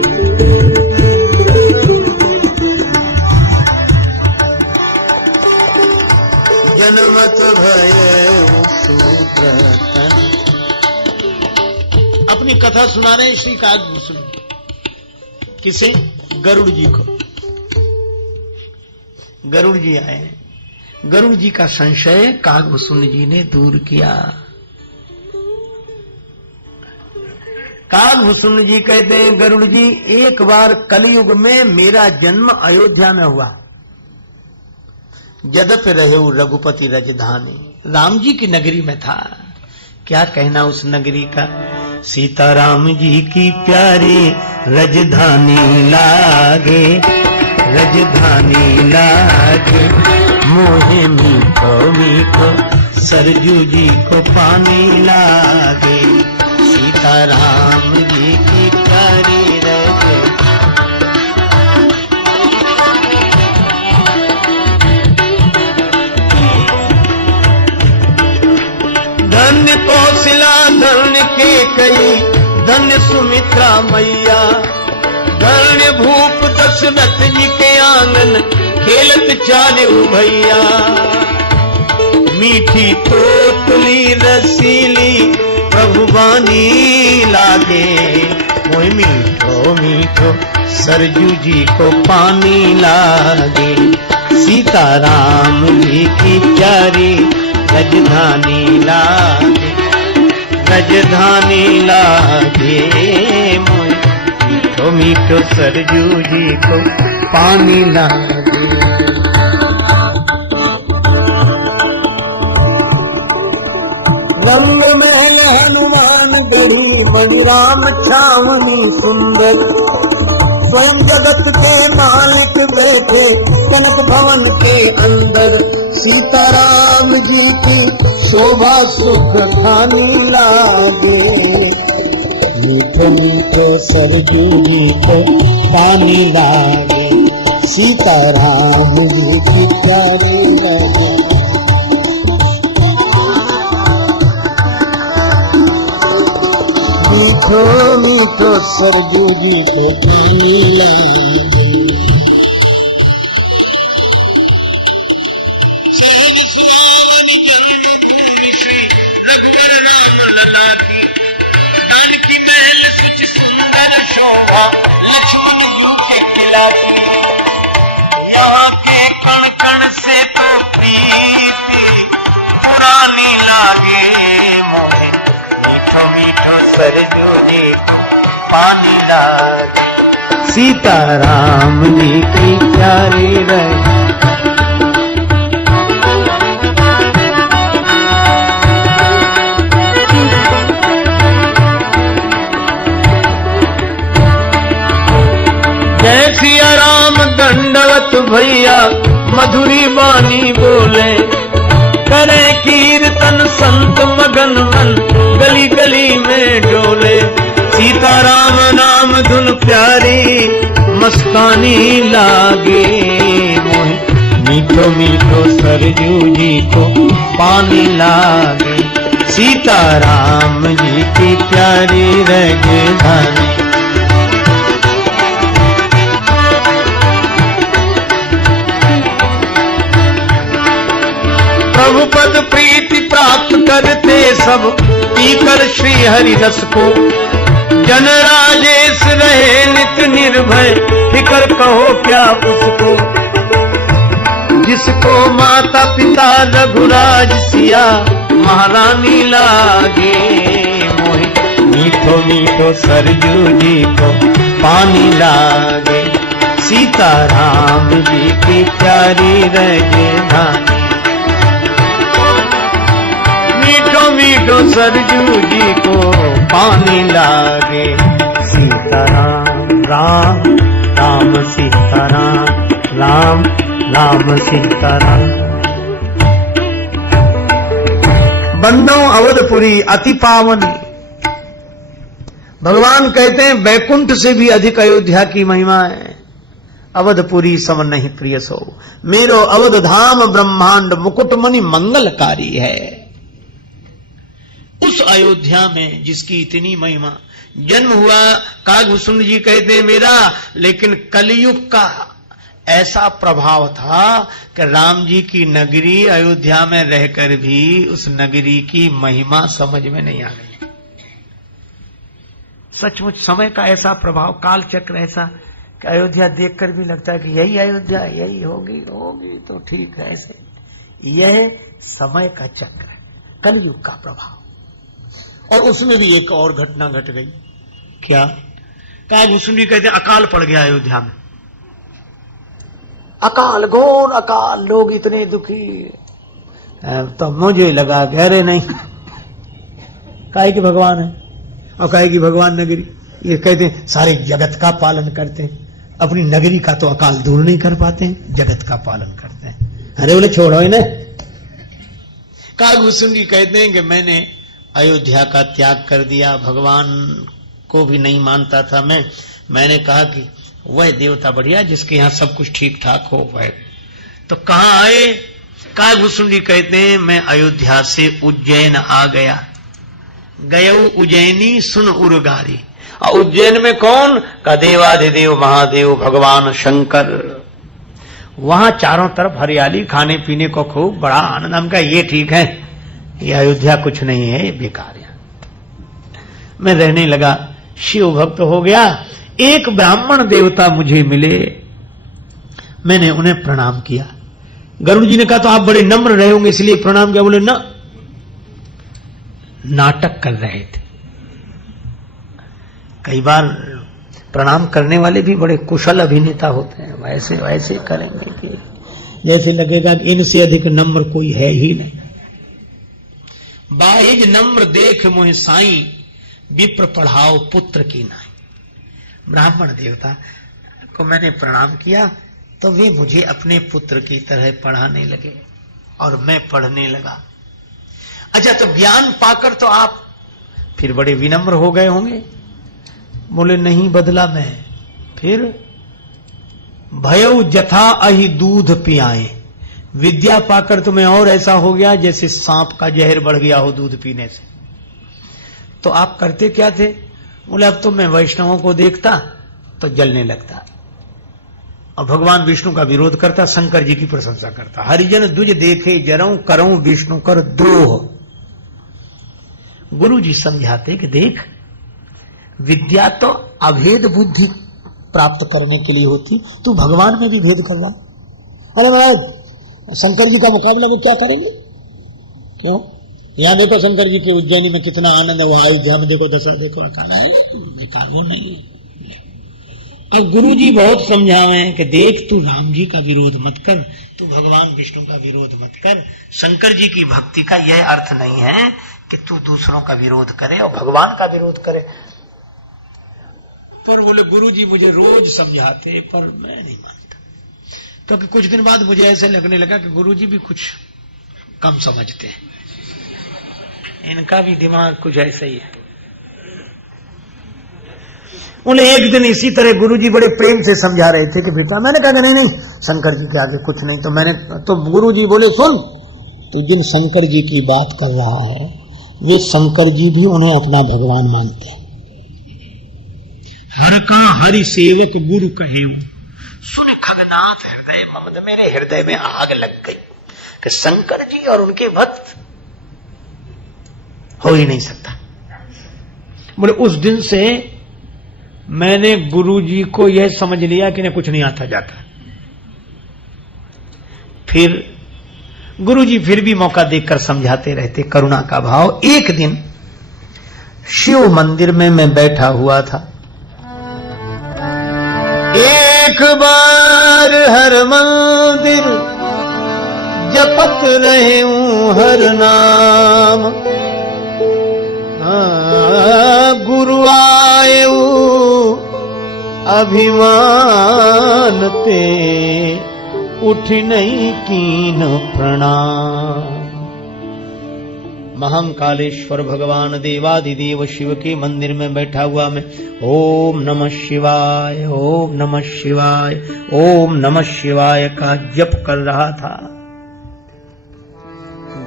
जनमत भय शूद्रता। अपनी कथा सुना रहे हैं श्री कागभूषण। किसे? गरुड़ जी को। गरुड़ जी आए, गरुड़ जी का संशय कागभूषण जी ने दूर किया। कागभूषण जी कहते हैं, गरुड़ जी, एक बार कलयुग में मेरा जन्म अयोध्या में हुआ। जदप रहे रघुपति रजधानी, राम जी की नगरी में था। क्या कहना उस नगरी का? सीताराम जी की प्यारी रजधानी लागे, रजधानी लागे, मोहे मीठो मीठो सरजू जी को पानी लागे। सीताराम जी की प्यारी धन्य कौशला धन्य के कई, धन्य सुमित्रा मैया, धन्य भूप दशरथ जी के आंगन खेलत चाले भैया। मीठी तोतली रसीली प्रभु बानी लागे, मोह मीठो मीठो सरजू जी को पानी लागे। सीताराम जी की प्यारी रजधानी लागे, रजधानी लागे, मोह मीठो मीठो सरजू जी को पानी लागे। रंग महल हनुमान गढ़ी, मणि राम छावनी सुंदर। स्वयं जगत के मालिक बैठे कनक भवन के अंदर। सीताराम जी की शोभा सुख खानी लागे, मीठे मीठे सरजू जी को पानी लागे। सीताराम जी की प्यारी लगे, मीठो मीठो सरजू जी को पानी लागे। जन्मभूमि श्री रघुवर राम लला की, जानकी महल सुच सुंदर शोभा लक्ष्मण जू के किला की। यहाँ के कण कण से तो प्रीति पुरानी लागे, मोहे मीठो मीठो सरजू जी पानी लागे। सीताराम जी की प्यारी रहे। जय सिया राम दंडवत भैया मधुरी बानी बोले, करे कीर्तन संत मगन मन गली गली में डोले। सीताराम नाम धुन प्यारी मस्तानी लागे, मोहे मीठो मीठो सरजू जी को पानी लागे। सीताराम जी की प्यारी रजधानी, प्रभु पद प्रीति प्राप्त करते सब पीकर श्री हरि रस को। जन राजेश रहे नित निर्भय, फिकर कहो क्या उसको। जिसको माता पिता रघुराज सिया महारानी लागे, मोहे मीठो मीठो सरजू जी को पानी लागे। सीताराम जी की प्यारी रजधानी, मीठो मीठो सरजू जी को पानी लागे। सीताराम राम राम सीताराम, राम राम सीताराम। बंदो अवधपुरी अति पावनी। भगवान कहते हैं वैकुंठ से भी अधिक अयोध्या की महिमा है। अवधपुरी सम नहीं प्रिय सो, मेरो अवध धाम ब्रह्मांड मुकुटमणि मंगलकारी है। उस अयोध्या में जिसकी इतनी महिमा, जन्म हुआ कागभूषुंड जी कहते हैं मेरा, लेकिन कलयुग का ऐसा प्रभाव था कि राम जी की नगरी अयोध्या में रहकर भी उस नगरी की महिमा समझ में नहीं आ गई। सचमुच समय का ऐसा प्रभाव, काल चक्र ऐसा कि अयोध्या देखकर भी लगता है कि यही अयोध्या, यही होगी तो ठीक है। ऐसे यह समय का चक्र, कलयुग का प्रभाव। और उसमें भी एक और घटना घट गई। क्या? कागभूषुंड जी कहते हैं अकाल पड़ गया अयोध्या में। अकाल, घोर अकाल, लोग इतने दुखी। तो मुझे लगा कि अरे नहीं, काहे की भगवान है और काहे की भगवान नगरी। ये कहते हैं सारे जगत का पालन करते हैं, अपनी नगरी का तो अकाल दूर नहीं कर पाते हैं, जगत का पालन करते हैं। अरे बोले छोड़ो इन्हें। कागभूषुंड जी कहते हैं कि मैंने अयोध्या का त्याग कर दिया, भगवान को भी नहीं मानता था मैंने कहा कि वह देवता बढ़िया जिसके यहां सब कुछ ठीक ठाक हो। वह तो कहां आए? कागभूषुंड जी कहते हैं मैं अयोध्या से उज्जैन आ गया। गयो उज्जैनी सुन उर्गारी। और उज्जैन में कौन? का देवाधिदेव महादेव भगवान शंकर। वहां चारों तरफ हरियाली, खाने पीने को खूब, बड़ा आनंद। हम कहा ये ठीक है, ये अयोध्या कुछ नहीं है, ये बेकार है। मैं रहने लगा, शिव भक्त हो गया। एक ब्राह्मण देवता मुझे मिले, मैंने उन्हें प्रणाम किया। गरुड़ जी ने कहा तो आप बड़े नम्र रहे होंगे इसलिए प्रणाम किया। बोले ना, नाटक कर रहे थे। कई बार प्रणाम करने वाले भी बड़े कुशल अभिनेता होते हैं, वैसे वैसे करेंगे कि जैसे लगेगा कि इनसे अधिक नम्र कोई है ही नहीं। बाहिज नम्र देख मोहि साई, विप्र पढ़ाओ पुत्र की नाई। ब्राह्मण देवता को मैंने प्रणाम किया तो वे मुझे अपने पुत्र की तरह पढ़ाने लगे और मैं पढ़ने लगा। अच्छा, तो ज्ञान पाकर तो आप फिर बड़े विनम्र हो गए होंगे। बोले नहीं, बदला मैं। फिर भयउ जथा अहि दूध पियाए। विद्या पाकर तो मैं और ऐसा हो गया जैसे सांप का जहर बढ़ गया हो दूध पीने से। तो आप करते क्या थे? बोले अब तो मैं वैष्णवों को देखता तो जलने लगता और भगवान विष्णु का विरोध करता, शंकर जी की प्रशंसा करता। हरिजन दुज देखे जरऊं करऊं विष्णु कर द्रोह। गुरु जी समझाते कि देख, विद्या तो अभेद बुद्धि प्राप्त करने के लिए होती, तू भगवान में भी भेद कर रहा। अरे महाराज, शंकर जी का मुकाबला वो क्या करेंगे? क्यों? यहां देखो शंकर जी के उज्जैनी में कितना आनंद है, वहां अयोध्या में देखो दशरथ देखो अकाल है, बेकार वो नहीं है। अब गुरु जी बहुत समझावे हैं कि देख, तू राम जी का विरोध मत कर, तू भगवान विष्णु का विरोध मत कर। शंकर जी की भक्ति का यह अर्थ नहीं है कि तू दूसरों का विरोध करे और भगवान का विरोध करे। पर बोले गुरु जी मुझे रोज समझाते, पर मैं नहीं मानता। तो कुछ दिन बाद मुझे ऐसे लगने लगा कि गुरु जी भी कुछ कम समझते हैं, इनका भी दिमाग कुछ ऐसा ही है। उन्हें एक दिन इसी तरह गुरुजी बड़े प्रेम से समझा रहे थे कि बेटा, मैंने कहा नहीं नहीं, शंकर जी के आगे कुछ नहीं। तो गुरुजी बोले सुन, तू जिन शंकर जी की बात कर रहा है वे शंकर जी भी उन्हें अपना भगवान मानते हैं। हर का हरि सेवक गुरु कहे, सुन खगनाथ हृदय ममद। मेरे हृदय में आग लग गई कि शंकर जी और उनके भक्त हो ही नहीं सकता। बोले उस दिन से मैंने गुरुजी को यह समझ लिया कि इन्हें कुछ नहीं आता जाता। फिर गुरुजी फिर भी मौका देखकर समझाते रहते, करुणा का भाव। एक दिन शिव मंदिर में मैं बैठा हुआ था। एक बार हर मंदिर जपत रहे हूं हर नाम, गुरु आए अभिमान ते उठ नहीं कीन प्रणाम। महाकालेश्वर भगवान देवादिदेव शिव के मंदिर में बैठा हुआ मैं ओम नमः शिवाय, ओम नमः शिवाय, ओम नमः शिवाय का जप कर रहा था।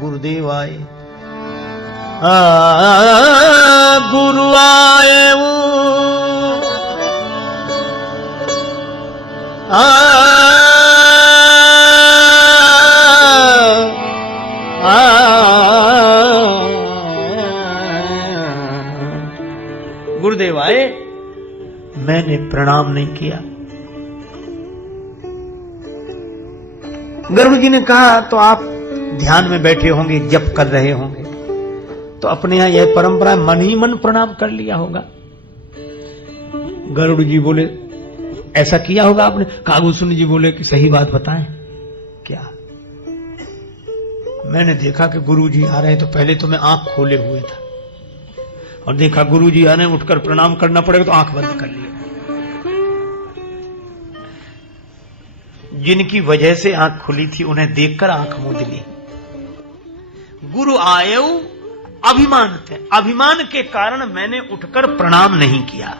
गुरुदेव आए, गुरु आए, गुरुदेव आए, मैंने प्रणाम नहीं किया। गुरु जी ने कहा तो आप ध्यान में बैठे होंगे, जप कर रहे होंगे, तो अपने यहां यह परंपरा मन ही मन प्रणाम कर लिया होगा। गरुड़ जी बोले ऐसा किया होगा आपने? कागभूषण जी बोले कि सही बात बताएं क्या? मैंने देखा कि गुरु जी आ रहे हैं, तो पहले तो मैं आंख खोले हुए था और देखा गुरु जी आ रहे हैं, उठकर प्रणाम करना पड़ेगा, तो आंख बंद कर लिया। जिनकी वजह से आंख खुली थी उन्हें देखकर आंख मूंद ली। गुरु आए अभिमान थे, अभिमान के कारण मैंने उठकर प्रणाम नहीं किया।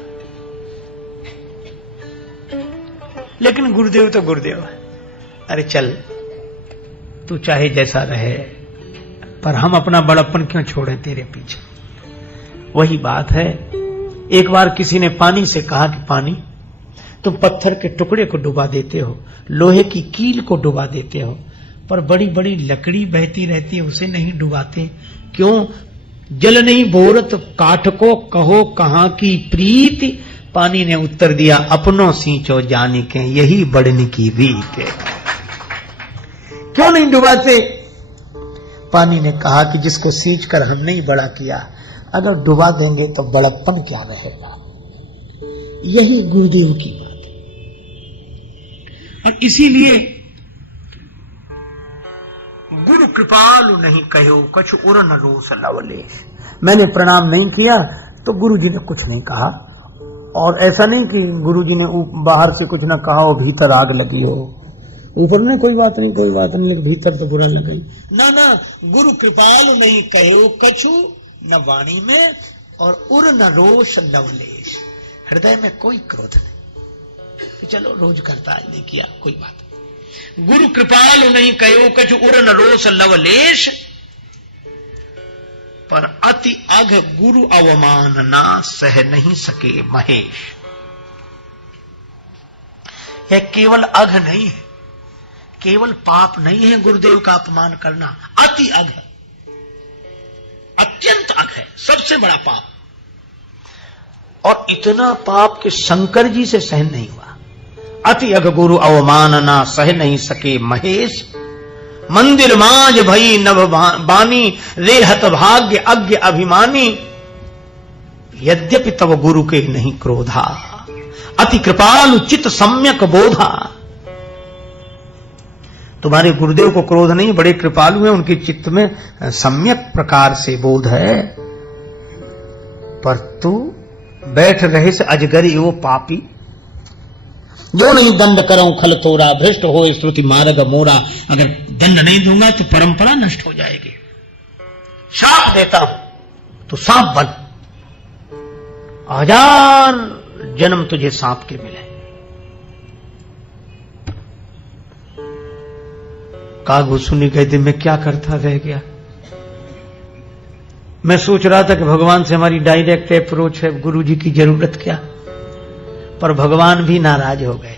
लेकिन गुरुदेव तो गुरुदेव है, अरे चल तू चाहे जैसा रहे, पर हम अपना बड़प्पन क्यों छोड़े तेरे पीछे। वही बात है, एक बार किसी ने पानी से कहा कि पानी तुम पत्थर के टुकड़े को डुबा देते हो, लोहे की कील को डुबा देते हो, पर बड़ी बड़ी लकड़ी बहती रहती है उसे नहीं डुबाते क्यों? जल नहीं बोरत काठ को कहो कहां की प्रीति। पानी ने उत्तर दिया अपनों सींचो जानी के यही बढ़ने की रीत है। क्यों नहीं डुबाते? पानी ने कहा कि जिसको सींच कर हमने ही बड़ा किया, अगर डुबा देंगे तो बड़प्पन क्या रहेगा। यही गुरुदेव की बात है। और इसीलिए गुरु कृपालु नहीं कहो कछु उर न रोस लवलेश। मैंने प्रणाम नहीं किया तो गुरु जी ने कुछ नहीं कहा, और ऐसा नहीं कि गुरु जी ने बाहर से कुछ ना कहा हो, भीतर आग लगी हो। ऊपर में कोई बात नहीं, कोई बात नहीं, लेकिन भीतर तो बुरा लगा ही ना। ना, गुरु कृपालु नहीं कहो कछु न वाणी में और उर न रोष लवलेश। हृदय में कोई क्रोध नहीं कि चलो रोज करता है, नहीं किया कोई बात नहीं। गुरु कृपालु नहीं कहो कछु उर न रोष लवलेश, पर अति अघ गुरु अवमान ना सह नहीं सके महेश। यह केवल अघ नहीं है, केवल पाप नहीं है गुरुदेव का अपमान करना, अति अघ, अत्यंत अघ है, सबसे बड़ा पाप। और इतना पाप कि शंकर जी से सहन नहीं हुआ। अति अघ गुरु अवमानना सह नहीं सके महेश, मंदिर माज भई नभ बानी रेहत भाग्य अज्ञ अभिमानी, यद्यपि तब गुरु के नहीं क्रोधा, अति कृपालु चित सम्यक बोधा। तुम्हारे गुरुदेव को क्रोध नहीं, बड़े कृपालु हैं, उनके चित्त में सम्यक प्रकार से बोध है, पर तू बैठ रहे से अजगरी वो पापी। जो नहीं दंड करऊं खल तोरा, भ्रष्ट हो श्रुति मार्ग मोरा। अगर दंड नहीं दूंगा तो परंपरा नष्ट हो जाएगी। शाप देता हूं तो सांप बन, 1000 जन्म तुझे सांप के मिले। कागभूषण कहते मैं क्या करता रह गया। मैं सोच रहा था कि भगवान से हमारी डायरेक्ट अप्रोच है, गुरु जी की जरूरत क्या। पर भगवान भी नाराज हो गए।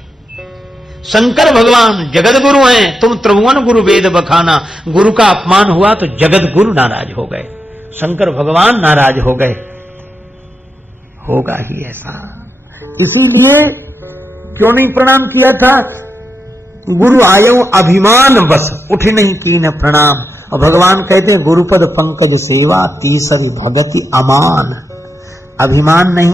शंकर भगवान जगत गुरु हैं, तुम त्रिभुवन गुरु वेद बखाना। गुरु का अपमान हुआ तो जगत गुरु नाराज हो गए, शंकर भगवान नाराज हो गए। होगा ही ऐसा, इसीलिए क्यों नहीं प्रणाम किया था? गुरु आयो अभिमान बस, उठ नहीं कीन प्रणाम। और भगवान कहते हैं गुरुपद पंकज सेवा तीसरी भगति अमान। अभिमान नहीं